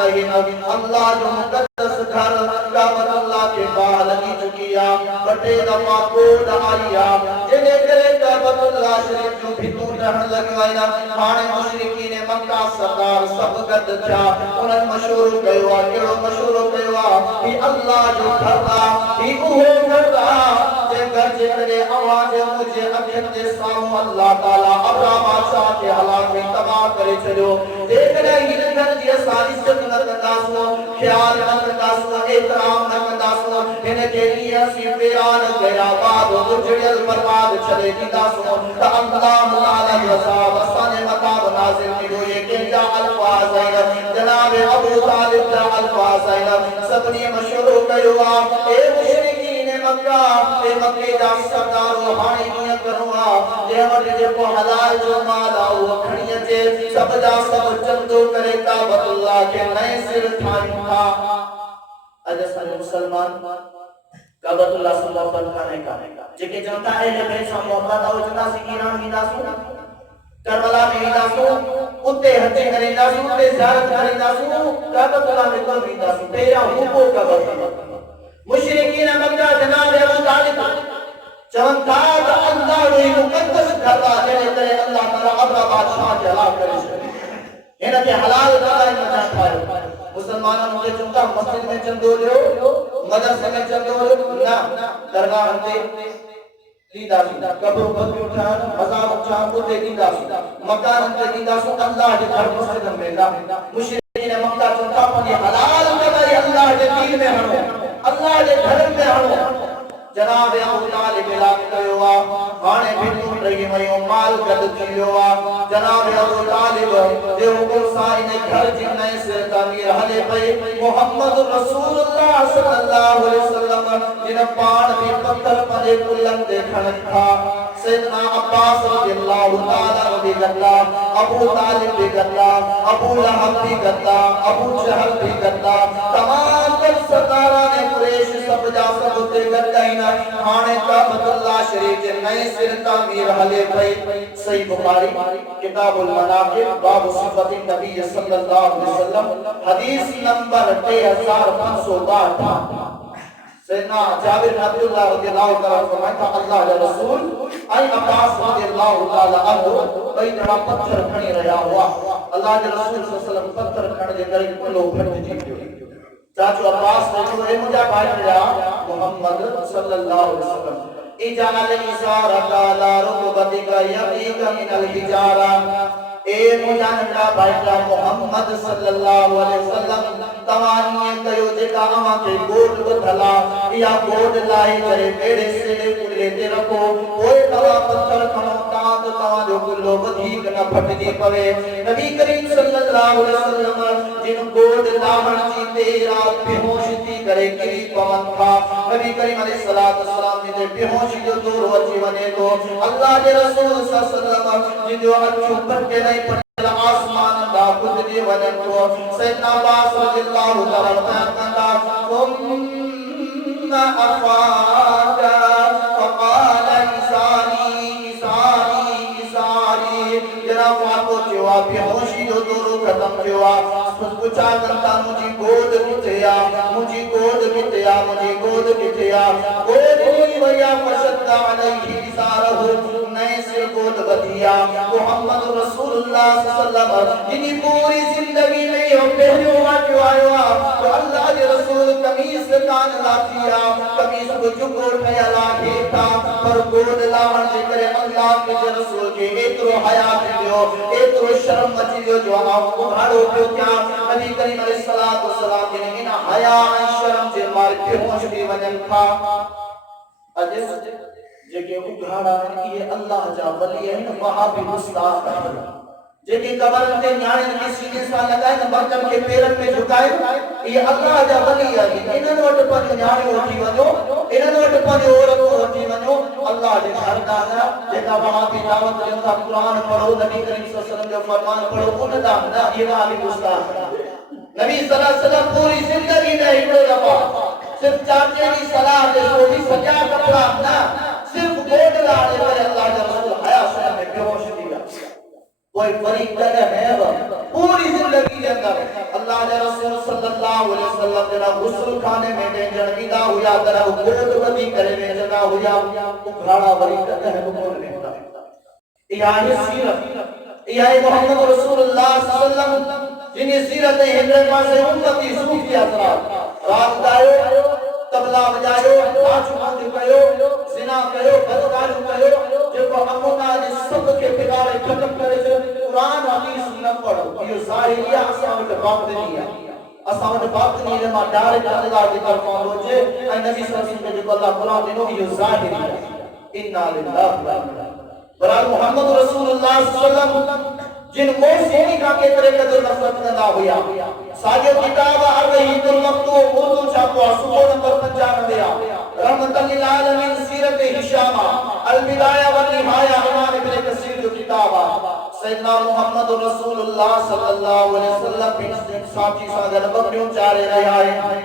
अल्लाह जो मुकद्दस घर काबतुल्लाह के बाहर लगी चुकी है बटे दफा कोड आईया जेने करे काबतुल्लाह शरीफ जो भितूर रहन लगवाइना हाने मुशरिकीन मक्का सरदार सब गद था उन्हनि मशहूर कयो केड़ो मशहूर कयो कि अल्लाह जो घरदा ही उहो घरदा जे घर जे करे आवाज मुझे अखियन जे सामू अल्लाह ताला अब्रा बादशाह के हालात में तबाह करे छड़ो देखने हिन घर जी असां इज्जत न कंदासो ख्याल न कंदासो एहतराम न कंदासो हिन के लिए असी वीरान गया बाद उजड़ल बर्बाद छड़े दीदासो त अल्लाह ताला जो साहब असाने मताब नाज़िल कियो ये के जा अल्फाज है जनाब अबू तालिब जा अल्फाज है सबने मशहूर कयो ए मुशरिकीन मक्का ए मक्के जा सरदारो हाने निय करूंगा जे वट जे को हलाल जो माल आ वो खणी अचे सब जा सब चंदो करे काबतुल्लाह के नए सिर ठायूं था अज सारे मुसलमान काबतुल्लाह समर्पण खाने का जेके जनता है ले पैसा मोहब्बत और जना सिकीरान मीदासु करबला में ईंदासू उते हज करींदासू उते ज़ियारत करींदासू काबतुल्लाह में कब ईंदासू तेरा हुको कब मुशरिकीन मक्का जनाब अबू तालिब चवन था त अल्लाह जो मुकद्दस करवा जने करे अल्लाह ताला अबरा बादशाह जला करे इन के हलाल कदा मचा पायो मुसलमानन के चुंदा मस्जिद में चंदो लियो मदरसे में चंदो लियो ना दरगाह ते लीदासी कब्र पर उठान मज़ार उठान को लीदासी मकान ते लीदासु अल्लाह के घर मस्जिद में ना मुशरिकीन मक्का चुंदा पर हलाल कदा अल्लाह के दीन में हणो अल्लाह के घर में हणो जनाब अबू तालिब ऐलान कयो हाने बिल्कुल रही मयो माल गद कियो जनाब अबू तालिब जे हुकुम सा इन घर जी नए से तामीर हले पे मोहम्मद रसूलुल्लाह सल्लल्लाहु अलैहि वसल्लम जिन पान भी पत्थर परे कुल्लम देखन था सैयदना अब्बास रज़ियल्लाहु ताला भी गल्ला अबू तालिब भी गल्ला अबू लहब भी गल्ला अबू जहल भी गल्ला तमाम सरदारा ने कुरैश सब जा सब ते गल्ला हाने काबतुल्लाह शरीफ के नए सिर तामीर हले भई सही बुखारी किताबुल मनाकिब बाब सिफत नबी सल्लल्लाहु अलैहि वसल्लम हदीस नंबर 3562 सैयदना जाबिर अब्दुल्लाह रज़ियल्लाहु ताला फरमाता अल्लाह के रसूल आई अब्बास रज़ियल्लाहु ताला अन्हु कई जड़ा पत्थर खणी रहा हुआ अल्लाह के रसूल सल्लल्लाहु अलैहि वसल्लम पत्थर खण जे करे कुलो फट जी गयो चाचो अब्बास ने ए मुजा भाईजा मोहम्मद सल्लल्लाहु अलैहि वसल्लम इजाल इशारा काला रुकबतिका यकीका मिनल हिजारा ए मुजा नंदा भाईजा मोहम्मद सल्लल्लाहु अलैहि वसल्लम तवानी कयो जेका अमा के गोद बथला या गोद लाई करे बेड़े से कुले ते रखो ओए तवा पत्थर खणो तात तवा जो कुलो वधीक न फटजी पवे नबी करीम सल्लल्लाहु अलैहि वसल्लम जिन गोद लावण जी तेरा बेहोश थी करे गिरी पवन था नबी करीम अलैहिस्सलातु वस्सलाम जे बेहोशी जो दूर अची वने तो अल्लाह के रसूल सल्लल्लाहु अलैहि वसल्लम जो अखियों पर के नहीं पड़ला आसमान दा खुद जी वने तो सैयदना अब्बास रज़ियल्लाहु ताला कहंदा सुम्मा अफाका फकाल इसारी इसारी इसारी जरा फाको जो बेहोशी जो दूर खत्म किया पूछा करता मुझी गोद किथया मुझी गोद किथया मुझी गोद किथया गोद नहीं भैया फशद्दा अलैहि इसारहु नए से गोद बधिया मोहम्मद रसूलुल्लाह सल्लल्लाहु अलैहि वसल्लम जिनी पूरी जिंदगी में यो पहलो वाक्य आयो तो अल्लाह के रसूल कमीज कान लातिया कमीज को जुगो ठया लागे था पर गोद लावण जे करे अल्लाह के रसूल के एतरो हया दियो एतरो शर्म मची दियो जो आप उघाड़ो पियो क्या नबी करीम अलैहिस्सलातु वस्सलाम ने इन हया ऐं शर्म जे मार बेहोश थी वञनि था अज जेके उघाड़ा ये अल्लाह जा वली आहिनि वहाबी मुस्ताफ आहिनि जेके कबर ते न्याणे के सीने सा लगाए न बर्तन के पैरन में झुकाए ये अल्लाह जा वली आहिनि इनन वट पर न्याणे उठी वञो इनन वट पर औरत उठी वञो अल्लाह जे घर दा जेका वहाबी दावत ॾियो था कुरान पढ़ो नबी करीम सल्लल्लाहु अलैहि वसल्लम जो फरमान पढ़ो उन दा ना ये वहाबी मुस्ताफ नबी सल्लल्लाहु अलैहि वसल्लम पूरी जिंदगी में हिकिड़ो दफ़ा सिर्फ चाचे की सलाह दे सो भी सजा कपड़ा ना सिर्फ गोद लाड़े करे अल्लाह के रसूल हया से में बेहोश थी गया कोई फरीक है वो पूरी जिंदगी के अंदर अल्लाह के रसूल सल्लल्लाहु अलैहि वसल्लम जरा गुस्ल खाने में बेजन विदा हुआ तरह गोद बदी करे में जदा हुआ उघाड़ा वरी कहता है बोल लेता या ये सीरत या मोहम्मद रसूलुल्लाह सल्लल्लाहु अलैहि वसल्लम जिनी सीरत हिंदे पासे उम्मती सूफी असरात रात गायो तबला बजायो नाच गान कयो जिना कयो बदकारी कयो जेको अमुना जे सब के बिगाड़े खत्म करे छे कुरान हदीस न पढ़ो यो ज़ाहिरिया असां वट बात नहीं है असां वट बात नहीं है मा डायरेक्ट अल्लाह की तरफ आलो छे ऐं नबी सल्लल्लाहु अलैहि वसल्लम जो अल्लाह कुरान दिनो यो ज़ाहिरी इन्ना लिल्लाहि व इन्ना इलैहि मोहम्मद रसूलुल्लाह सल्लल्लाहु अलैहि वसल्लम जिन मौसूमी का के तरह कदर नफरत करना हुआ साजो किताब अर्बईतुल मक्तूब उर्दू छापो सुबह नंबर 95 रहमतुल लिल आलमीन सीरत हिशामा अल बिदाया व निहाया इमाम इब्न कसीर जो किताब सैयदना मोहम्मद रसूलुल्लाह सल्लल्लाहु अलैहि वसल्लम बिन साथी सा गन बकरियों चारे रहा है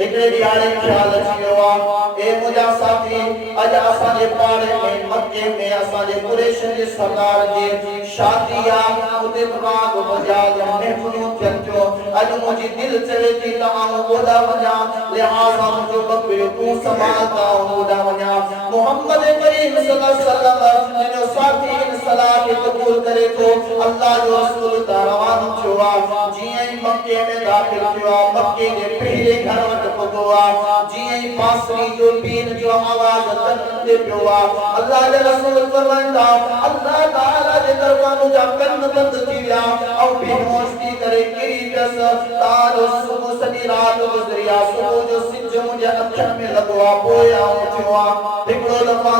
हिकड़े ॾियारे ख्याल अची वियो आहे ए मुंहिंजा साथी अॼु असांजे पाड़े में मके में असांजे कुरैशन जे सरदार जी शादी आहे उते राग बजाज महफ़िलूं थियनि थियूं अॼु मुंहिंजी दिलि चवे थी त आऊं ओॾा वञा लिहाज़ा मुंहिंजो बकरियो तूं संभालता ओॾा वञा मोहम्मद करीम सल्लल्लाहु अलैहि वसल्लम जिनो साथी इन सलाह खे क़बूल करे थो अल्लाह जो रसूल त रवानो थियो आहे जीअं ई मके में दाख़िल थियो आहे मके जे पहिरे घर वटि पहुतो आहे जीअं ई बांसुरी जो बीन जो आवाज़ कंदे पियो आहे अल्लाह जे रसूल फरमाइनि था अल्लाह ताला जे दरबार जा कन बंद थी विया ऐं बेहोश थी करे किरी पियसि तारो सुबुह सॼी राति गुज़री आहे सुबुह जो सिज मुंहिंजे अखियुनि में लॻो आहे पोइ आऊं थियो आहे हिकिड़ो दफ़ा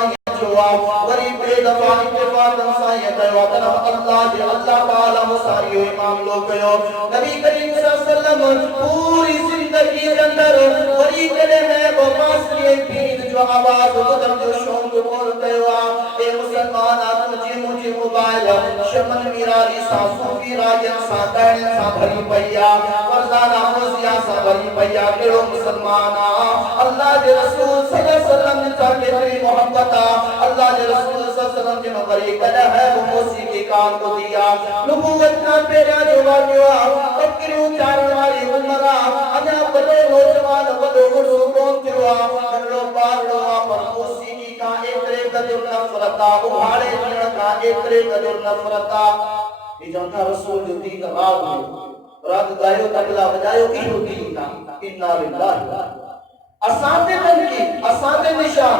वरी बे दफा इत्तेफाक़न सां ये कयो त अल्लाह जे अल्लाह ताला मुसारियो मामलो कयो नबी करीम सल्लल्लाहु अलैहि वसल्लम पूरी जिंदगी के अंदर वरी कदे में वो बांसुरी बीन जो आवाज ॿुधण जो शौक़ कोन कयो आहे ए मुसलमान तुझे मुझे मोबाइल शमन मीरारी सां सूफी राजन सां गायन सां भरी पई आहे फरज़ाना फौजिया सां भरी पई आहे कहिड़ो मुसलमान आहे अल्लाह जे रसूल सल्लल्लाहु अलैहि वसल्लम सां केतिरी मोहब्बत आहे अल्लाह के रसूल सल्लल्लाहु अलैहि वसल्लम जिन वरी कदा है वो मौसीकी कान को दिया नबूवत का पेरा जो वाक़िया बकरियों चारण वाली उमरा अना बड़ो नौजवान बड़ो बुढ़ो कौन थियो नंढो ॿारड़ो पर मौसीकी का एतिरे क़दुर नफ़रत उहाड़े ॾियण का एतिरे क़दुर नफ़रत ई चवंदा रसूल जो दीन राग में राग गायो तबला बजायो इहो दीन आहे इन्ना लिल्लाहि असाते तनकी असाते निशान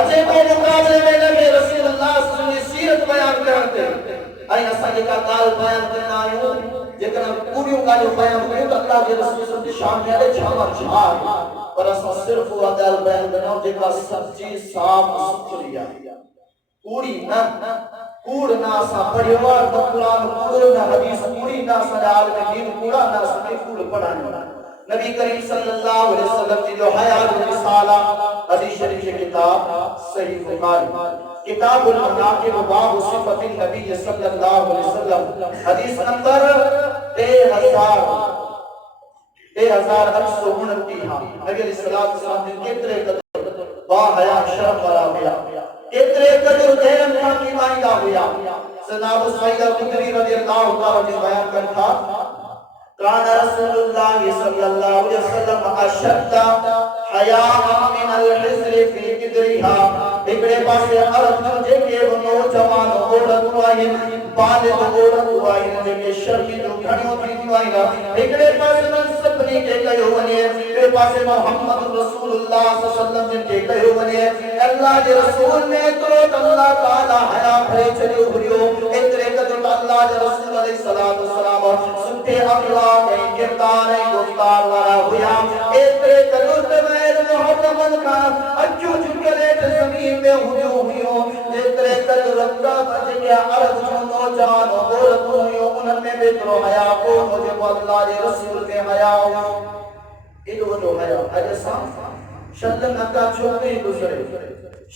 अजे को मुकाबले में लगे रसूलुल्लाह सल्लल्लाहु अलैहि वसल्लम की सीरत बयान करते आई असा के का काल बयान करना आयो जेकर पूरियों का जो बयान कयो तो अल्लाह के रसूल सल्लल्लाहु अलैहि वसल्लम की शान में अरे छामा छा पर असा सिर्फ वो अदल बयान करना जेका सच्ची साफ सुथरी है पूरी ना कूड़ ना असा पढ़ियो न कुरान कूड़ ना हदीस कूड़ी ना असा आलम दीन कूड़ा ना असा कूड़ पढ़ाने नबी करीम सल्लल्लाहु अलैहि वसल्लम की जो हयात रिसाला हदीस शरीफ की किताब सही बुखारी किताबुल मनाकिब बाब सिफतिन नबी सल्लल्लाहु अलैहि वसल्लम हदीस नंबर 3829 नबी सल्लल्लाहु अलैहि वसल्लम केतरे कदर बा हया शर्फ वाला हुआ केतरे कदर गैरम का की मायदा हुआ सना अबू सईद खुदरी रज़ियल्लाहु ताला ने बयान कर था कान रसूलुल्लाह सल्लल्लाहु अलैहि वसल्लम अशद्दा हया मिन अल-हिज़्र फी किदरिहा एकड़े पासे अरब जेके नौजवान औरत आहिनि बालिग औरत आहिनि जेके शर्मी जो घणियो थींदियूं आहिनि एकड़े पासे मन सभिनी खे कयो वञे ॿिए पासे मोहम्मद रसूलुल्लाह सल्लल्लाहु अलैहि वसल्लम जिन खे कयो वञे अल्लाह जे रसूल ने एतिरो त अल्लाह ताला हया भरे छॾियो हुयो एतिरे क़दुर अल्लाह जे रसूल अलैहि सलातो वसलाम सुठे अखलाक ऐं किरदार ऐं गुफ़्तार वारा हुया एतिरे क़दुर त गैर मुहर्रमन का अचू झुकले ज़मीन में हुयो एतिरे क़दुर जेके अरब जो नौजवान औरत हुयो उन्हनि में एतिरो हया कोन हो जेको अल्लाह जे रसूल में हया हो एॾो वॾो हया अॼु असां शर्मनाका छोकिरी गुज़रे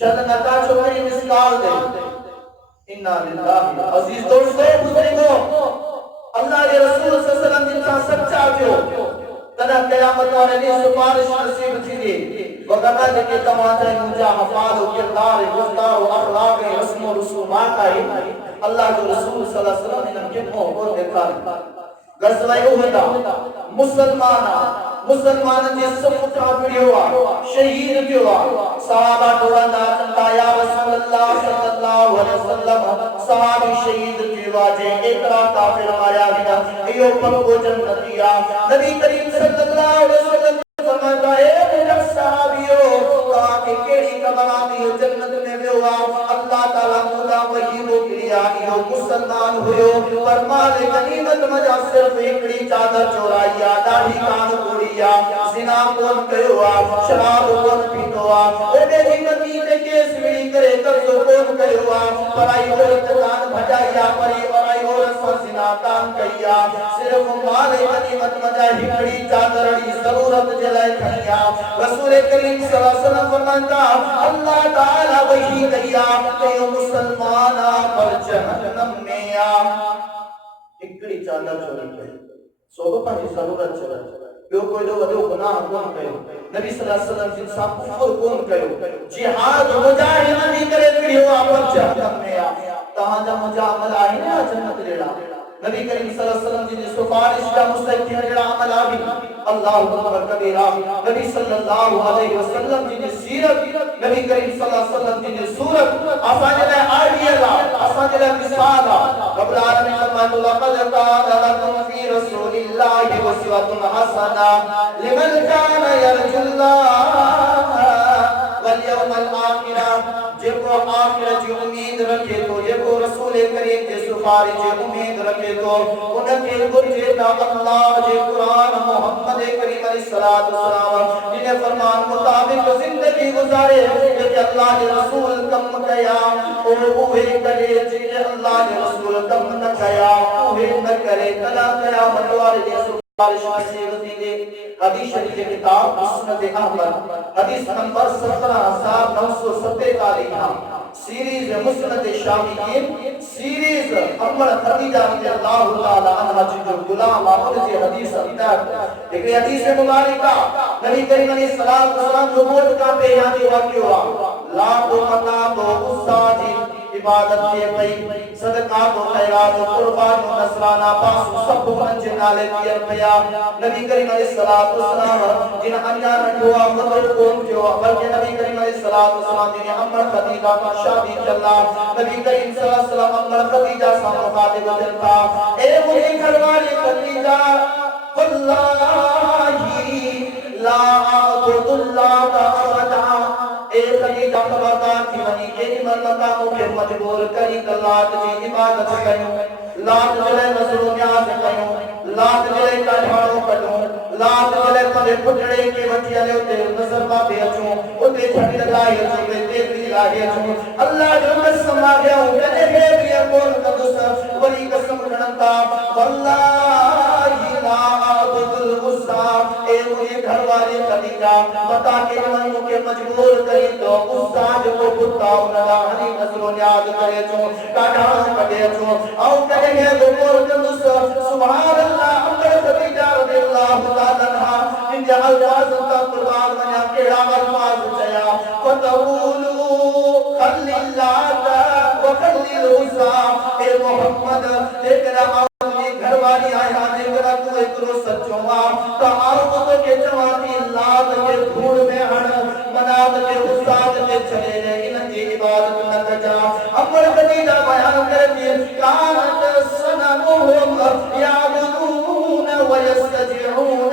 शर्मनाका छोकिरी मिसाल दे इन्ना लिल्लाहि अजीज दोस्तों बुजुर्गो अल्लाह के रसूल सल्लल्लाहु अलैहि वसल्लम जिनका सच्चा थियो तना क़यामत वाले ॾींहुं सुपारिश नसीब थींदी वगैरह जेके तमाम मुंहिंजा हफ़ाज़ किरदार गुफ़्तार अख़लाक़ रस्म रसूमात आहिनि अल्लाह जो रसूल सल्लल्लाहु अलैहि वसल्लम इन्हनि खे मोहब्बत ॾेखारी गज़वा उहद मुसलमान जे सफ़ खां विढ़ियो शहीद थियो सहाबा टोड़ंदा चंदा या रसूल अल्लाह सल्लल्लाहु अलैहि वसल्लम सहाबी शहीद थियो जे एतिरा काफ़िर मारिया विया इहो पक्को जन्नती नबी करीम सल्लल्लाहु अलैहि वसल्लम फरमाता है मुझे सहाबियो कहा कि केड़ी कबराती जन्नत में वियो अल्लाह ताला मुदा वही मोकिलिया इहो मुसलमान हुयो पर माल गनीमत मजा सिर्फ एकड़ी चादर चोराई दाढ़ी कान कोड़ी जिना कोन कयो शराब कोन पीतो ओडे जी नबी के केस विड़ी करे कब्जो कोन कयो पराई औरत कान भजाई परी पराई औरत से जिना कान कइया सिर्फ माल गनीमत मजा हिकड़ी चादरड़ी जरूरत जलाए खनिया रसूल करीम सल्लल्लाहु अलैहि वसल्लम फरमाता अल्लाह ताला वही कइया कि मुसलमान पर जहन्नम में हिकड़ी चादर चोरी कई सोबा जी जरूरत चोरी ॿियो कोई वॾो गुनाह कोन कयो नबी सल्लल्लाहु अलैहि वसल्लम जिन सां कुफर कोन कयो जिहाद मुजाहिदी करे विड़ियो आपस जहन्नम में आ तहांजा मुंहिंजा अमल आहिनि या जन्नत जहिड़ा नबी करीम सल्लल्लाहु अलैहि वसल्लम जी सिफारिश जा मुस्तहिक थियण जहिड़ा अमल आहिनि अल्लाहु अकबर कबीरा नबी सल्लल्लाहु अलैहि वसल्लम जी सीरत नबी करीम सल्लल्लाहु अलैहि वसल्लम जी सूरत असांजे लाइ आइडियल आहे असांजे लाइ मिसाल आहे रब्बुल आलमीन फरमातो लक़द काना लकुम फी रसूलिल्लाहि उस्वतुन हसना लिमन काना यरजुल्लाह वल यौमल आखिर जेको आखिरत जी उम्मीद रखे तो जेको रसूल करीम जे सिफारिश जी उम्मीद रखे तो उनके घुर्जे त अल्लाह जे कुरान मोहम्मद करीम अलैहिस्सलातु वस्सलाम जिन फरमान मुताबिक जिंदगी गुजारे जेके अल्लाह जे रसूल कम कया ओ उहे करे जेके अल्लाह जे रसूल कम न कया उहे न करे तला कया मनवारे जे सिफारिश से हदीस शरीफ की किताब मुस्नद अहमद हदीस नंबर 17947 सीरीज मुस्नद शामियीन सीरीज अम्मा खदीजा रज़ियल्लाहु ताला अन्हा जो गुलाम अहमद जी हदीस अंदर एक हदीस मुबारका नबी करीम अलैहिस्सलातु वस्सलाम नबूवत का बेयानी वाक़ियो ला तो मता तो उस्तादी इबादत के पई सदका तो खैरात कुर्बान नसराना पास सब अंज नाले दियर पया नबी करीम अलैहिस्सलातु वस्सलाम जिन अन्या नठवा मतलब कोन जो बल्कि नबी करीम अलैहिस्सलातु वस्सलाम जिन अम्मा खदीजा का शादी चला नबी करीम सल्लल्लाहु अलैहि वसल्लम अम्मा खदीजा से मुखातिब था ए मुझे घरवाली खदीजा वल्लाही ला अअबुदुल्लाह अबदा ए खदीजा खबरदार थी वनी केडी मरमता मुखे मजबूर करी लात जी इबादत कयो लात जले नजरो न्याज कयो लात जले काढाणो कढो लात जले परे पुटड़े के वठी आले उते नजर मा दे अचो उते छडी लाए अचो ते भी लाए अचो अल्लाह जो कसम आ गया कने हे भी कोन कदस वली कसम खणता वल्लाही ला अअबुदुल उस्सा ए मुझे घरवाली खदीजा बता के मन के मजबूर करी तो उस्सा जो पुता उनला हनी नजरो न्याज करे छो काढाणो कढे छो औ कने हे कोन कदस सुभान अल्लाह अम्मा खदीजा रज़ियल्लाहु ताला अन्हा इन अल्फाज का कुर्बान बना केड़ा अल्फाज चया फतऊलु खल्लिल्लाह व खल्लिल उसा ए मोहम्मद तेरा अपनी घरवाली आया जेकरा तू एकरो सच्चो आ तो आओ तो के जवानी लाद के धूड़ में हण मनाद के उस्ताद के चले ने इन की इबादत न कजा अमर खदीजा बयान करती कानत सनमुहुम याबुदून व यस्तजिऊन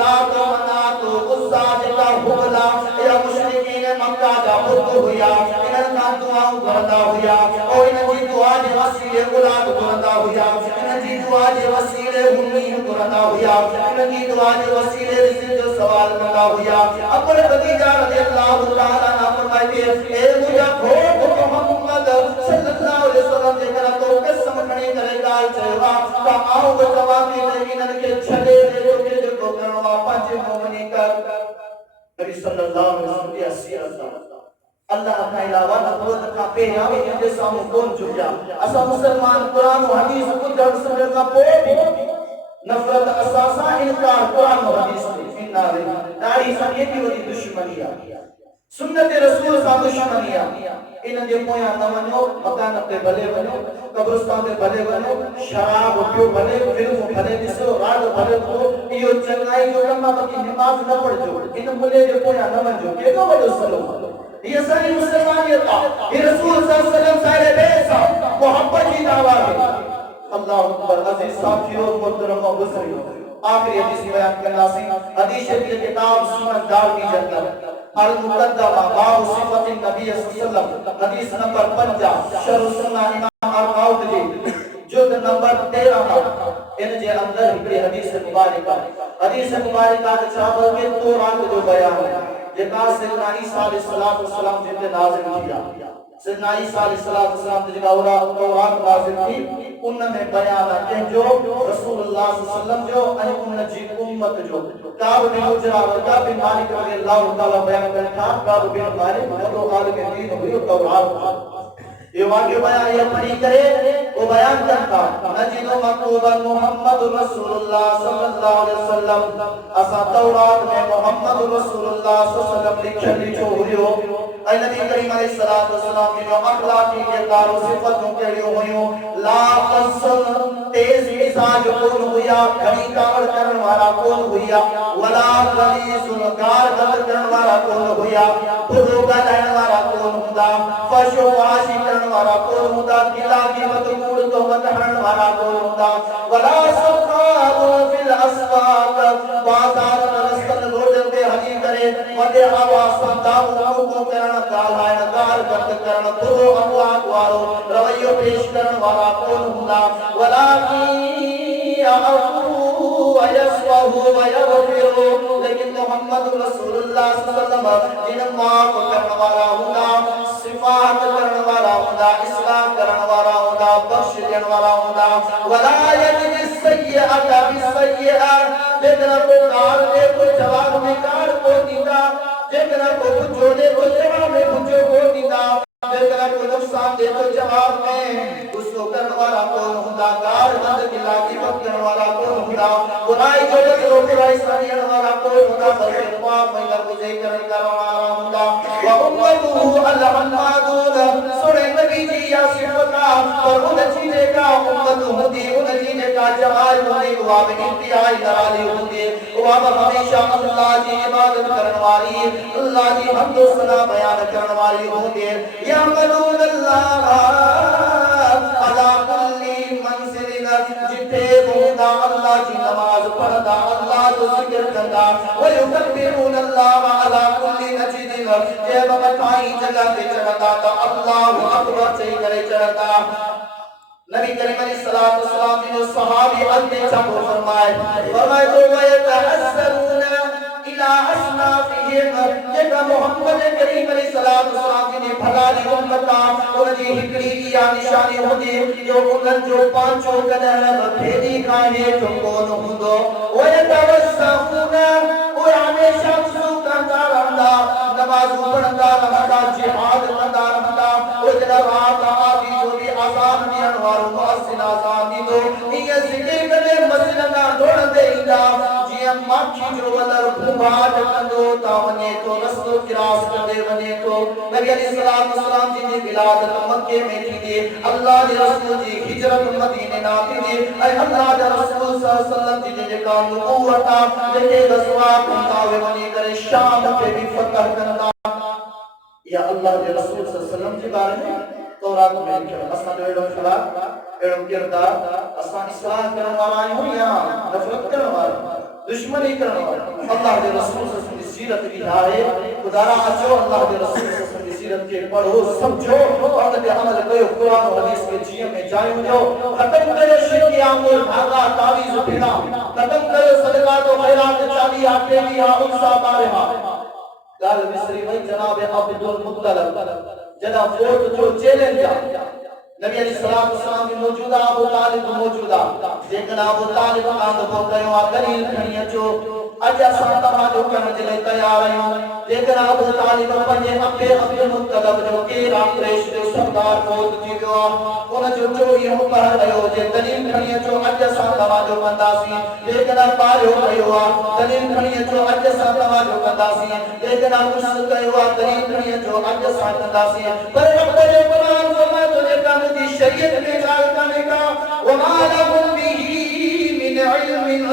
ला तमनातु उस्ताद का हुबला या मुशरिकीन मक्का का बुत हुआ इन का दुआ करता हुआ और इन की दुआ के वसीले गुलाब करता हुआ इन की दुआ के वसीले उम्मी करता हुआ इन की दुआ के वसीले से जो सवाल करता हुआ अपर खदीजा रज़ियल्लाहु ताला अन्हा फरमाती है ए मुझे भोग मोहम्मद सल्लल्लाहु अलैहि वसल्लम जेकरा तो कसम खणी करे गाल चवा का आओ जवाबी नहीं इन के छले के जो करणवा पंज मोमनी कर नबी सल्लल्लाहु अलैहि वसल्लम की सीरत अल्लाह का अलावा नबूवत का पहनावे के सामने कौन झुका असा मुसलमान कुरान और हदीस को जड़ समझ का पोए नफरत असासा इनकार कुरान और हदीस से इन्ना दाढ़ी सब ये भी वही दुश्मनी है सुन्नत रसूल सा दुश्मनी है इन जे पोया न वनो मकान पे भले वनो कब्रिस्तान पे भले वनो शराब पियो भले फिल्म भले दिसो राग भले को इयो चंगाई जो कमा बाकी नमाज न पढ़जो इन मुले जे पोया न वनो केडो वडो सलो ये सारी मुसलमानियत ये रसूल सल्लल्लाहु अलैहि वसल्लम सारे बेसा मोहब्बत की दावा है अल्लाह अकबर अजीज साथियों मोहतरम और बुजुर्गों आखिरी हदीस बयान करना सी हदीस शरीफ की किताब सुनन दारमी जन्नत अल मुक़द्दमा बाब सिफत नबी सल्लल्लाहु अलैहि वसल्लम हदीस नंबर 50 शरह सुन्नह इमाम अल-काउद जी जुल्द नंबर 13 इन जे अंदर हिकड़ी हदीस मुबारका के छाबल के तौरात जो बयान है जेका सैयदना ईसा अलैहिस्सलाम जिते नाज़िल किया सैयदना ईसा अलैहिस्सलाम जेका तौरात नाज़िल की उन में बयान है जो रसूलुल्लाह सल्लल्लाहु अलैहि वसल्लम जो ऐं उन जी उम्मत जो काब बिन उजरा का बिन मालिक रज़ियल्लाहु ताला बयान करता काब बिन मालिक वो आलिम दीन हुई तौरात ये वाक्य बयान ये पढ़ी करे वो को बयान करता नजिदु मकतूबन मुहम्मदुर रसूलुल्लाह सल्लल्लाहु अलैहि वसल्लम असा तौरात में मुहम्मदुर रसूलुल्लाह सल्लल्लाहु अलैहि वसल्लम लिखो हुयो ऐं नबी करीम अलैहिस्सलातु वस्सलाम की जो अखलाकी किरदार और सिफतों केड़ियों हुयो ला फसल तेज मिजाज कौन हुया घणी कावड़ करण वाला कौन हुया वला गलीजुल गार गल करण वाला कौन हुया बुरो गालण वाला कौन हुंदा फशो वाशी करण वाला कौन हुंदा गिला कीमत कूड़ तो मत हरण वाला कौन हुंदा वला सखाबु फिल अस्वाक बाजार रस्तन रोडन पे हजी करे वदे आवाज संताऊ को करण गालायण गार गत करण बुरो अखलाक वालो रवैयो पेश करण वाला कौन हुंदा वला लेकिन मोहम्मद रसूलुल्लाह सल्लल्लाहु अलैहि वसल्लम जिन माफ करने वाला हुंदा सिफात करने वाला हुंदा इस्लाह करने वाला हुंदा बख्श देने वाला हुंदा वला यजि सय्यअत बिसय्यअ जेकरा को कार दे को जवाब में कार को दीदा जेकरा को पुछो दे को जवाब में पुछो को दीदा जेकरा को नुकसान दे तो जवाब में उसको करने वाला कौन हुंदा गार गंद की लागी वक्त करने वाला कौन हुंदा बुराई जो जो बुराई सरियण वाला कौन हुंदा बल्कि पाप में गुज़े करने वाला हुंदा व उम्मतुहु अल-हम्मादून सुने नबी जी या सिफता पर उन चीज़ का उम्मत होती उन चीज़ का जमाल होती वो अब इंतहाई दराली होती वो अब हमेशा अल्लाह की इबादत करने वाली अल्लाह की हम्द व सना बयान करने वाली होती यमलून अल्लाह अला कुल्ली मंसिलिन जिथे होगा अल्लाह की नमाज पढ़दा अल्लाह को जिक्र करदा व युकब्बिरून अल्लाह अला कुल्ली नजिदिन जब मकाई जगह पे चढ़ता तो अल्लाहु अकबर से करे चढ़ता नबी करीम अलैहिस्सलातु वस्सलाम ने सहाबी अन्य चाहो फरमाए तो वयतहस्सरूना इला अस्नाफिहिम जेका मोहम्मद करीम अलैहिस्सलातु वस्सलाम ने भलाई उम्मता और जी हिकड़ी या निशानी होती जो उनन जो पांचों कदम भेदी काहे तो कौन हुंदो वयतवस्सफूना और हमेशा वज़ू करता रहंदा नमाज पढ़ंदा रहंदा जिहाद करदा रहंदा और जरा रात आदि जो भी आजान दियण वारो मुअज्जिन आजान दी दो ये जिक्र करे मस्जिद ना ढोण देंदा जिया माखी जो वलर भूभाट कंदो ता वने तो रस्तो क्रॉस कर दे वने तो नबी अलैहिस्सलाम वसलाम जी ने विलादत मक्के में थी दे अल्लाह के रसूल जी हिजरत मदीने ना थी दे ऐ अल्लाह के रसूल सल्लल्लाहु अलैहि वसल्लम जी ने का नबूवता जेके गज़वा कंदा वे वने करे शाम पे भी फतह कंदा या अल्लाह के रसूल सल्लल्लाहु अलैहि वसल्लम के बारे में तौरात में लिखा असा जो एडो खला एडो किरदार असा इस्लाम करने वाला हूं या नफरत करने वाला दुश्मनी करने वाला अल्लाह के रसूल सल्लल्लाहु अलैहि वसल्लम की सीरत की है खुदारा अचो अल्लाह के रसूल सल्लल्लाहु अलैहि वसल्लम की सीरत के पढ़ो समझो और ते अमल कयो कुरान और हदीस के जिए में जायो जो खत्म करो शिरक आमूल भागा तावीज फिरा खत्म करो सदका तो खैरात चाली आटे लिया उनसा बारहा गाल मिस्री भाई जनाब अब्दुल मुत्तलब जना फोट जो चैलेंज नबी अलैहिस्सलाम वसलाम की मौजूदा अबू तालिब मौजूदा जेकन अबू तालिब कांद को कयो आ दलील खणी अचो अज असां तव्हां जो करण जे लाइ तयार आहियूं जेकन अबू तालिब पंहिंजे अबे अब्दुल मुत्तलब जो केरा कुरैश जो सरदार मौत थी वियो आहे उन जो चोरी पढ़ रहियो जे दलील खणी अचो अज असां तव्हां जो कंदासीं जेकन पारियो कयो आहे दलील खणी अचो अज असां तव्हां जो कंदासीं जेकन गुस्सा कयो आहे दलील खणी अचो अज असां कंदासीं पर रब जो कुरान फरमाए तो जेका दी शरीयत में गाल करने का वमा लहुम बिही मिन इल्मिन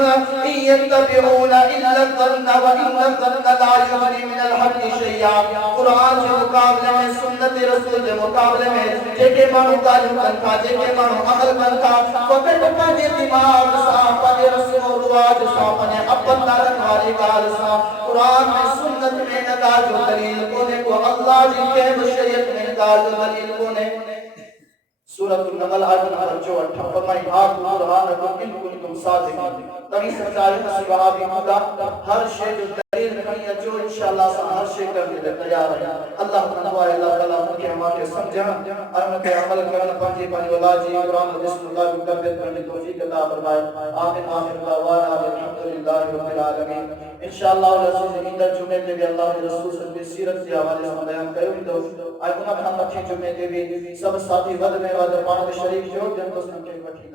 यत्तबिऊना इल्ला ज़न्न व इन्ना ज़न्न ला युगनी मिन अल-हक़ शैया कुरान के मुकाबले में सुन्नत रसूल के मुकाबले में जेके मानू तालीम करता जेके मानू अमल करता फकत पंहिंजे दिमाग सां पंहिंजे रस्म और रिवाज सां पंहिंजे अपन दारन वाली गाल सां कुरान में सुन्नत में न गाल जो दलील कोने को अल्लाह जी के शरीयत में गाल जो दलील कोने सूरत अन-नमल आयत नंबर 54 फरमाई हाथ कुरान को इन कुंतुम सादिकीन तभी सच्चाई सिवा भी खुदा हर शे जो दलील खणी अचो इंशाअल्लाह सा हर शे करने ले तैयार है। अल्लाह तआला अल्लाह ताला मुके हमारे समझण और उन पे अमल करण पंजे पंजे औलाद जी कुरान हदीस मुताबिक करने करने तौफीक अता फरमाए। आमीन आखिर दावाना अल्हम्दुलिल्लाहि रब्बिल आलमीन। इंशाअल्लाह अज़ीज ईंदड़ जुमे ते भी अल्लाह के रसूल सल्लल्लाहु अलैहि सीरत के हवाले से बयान कयो तो आज उन खां मथे जुमे ते भी सब साथी वद में वद पाण शरीफ जो जन दोस्तन के वठी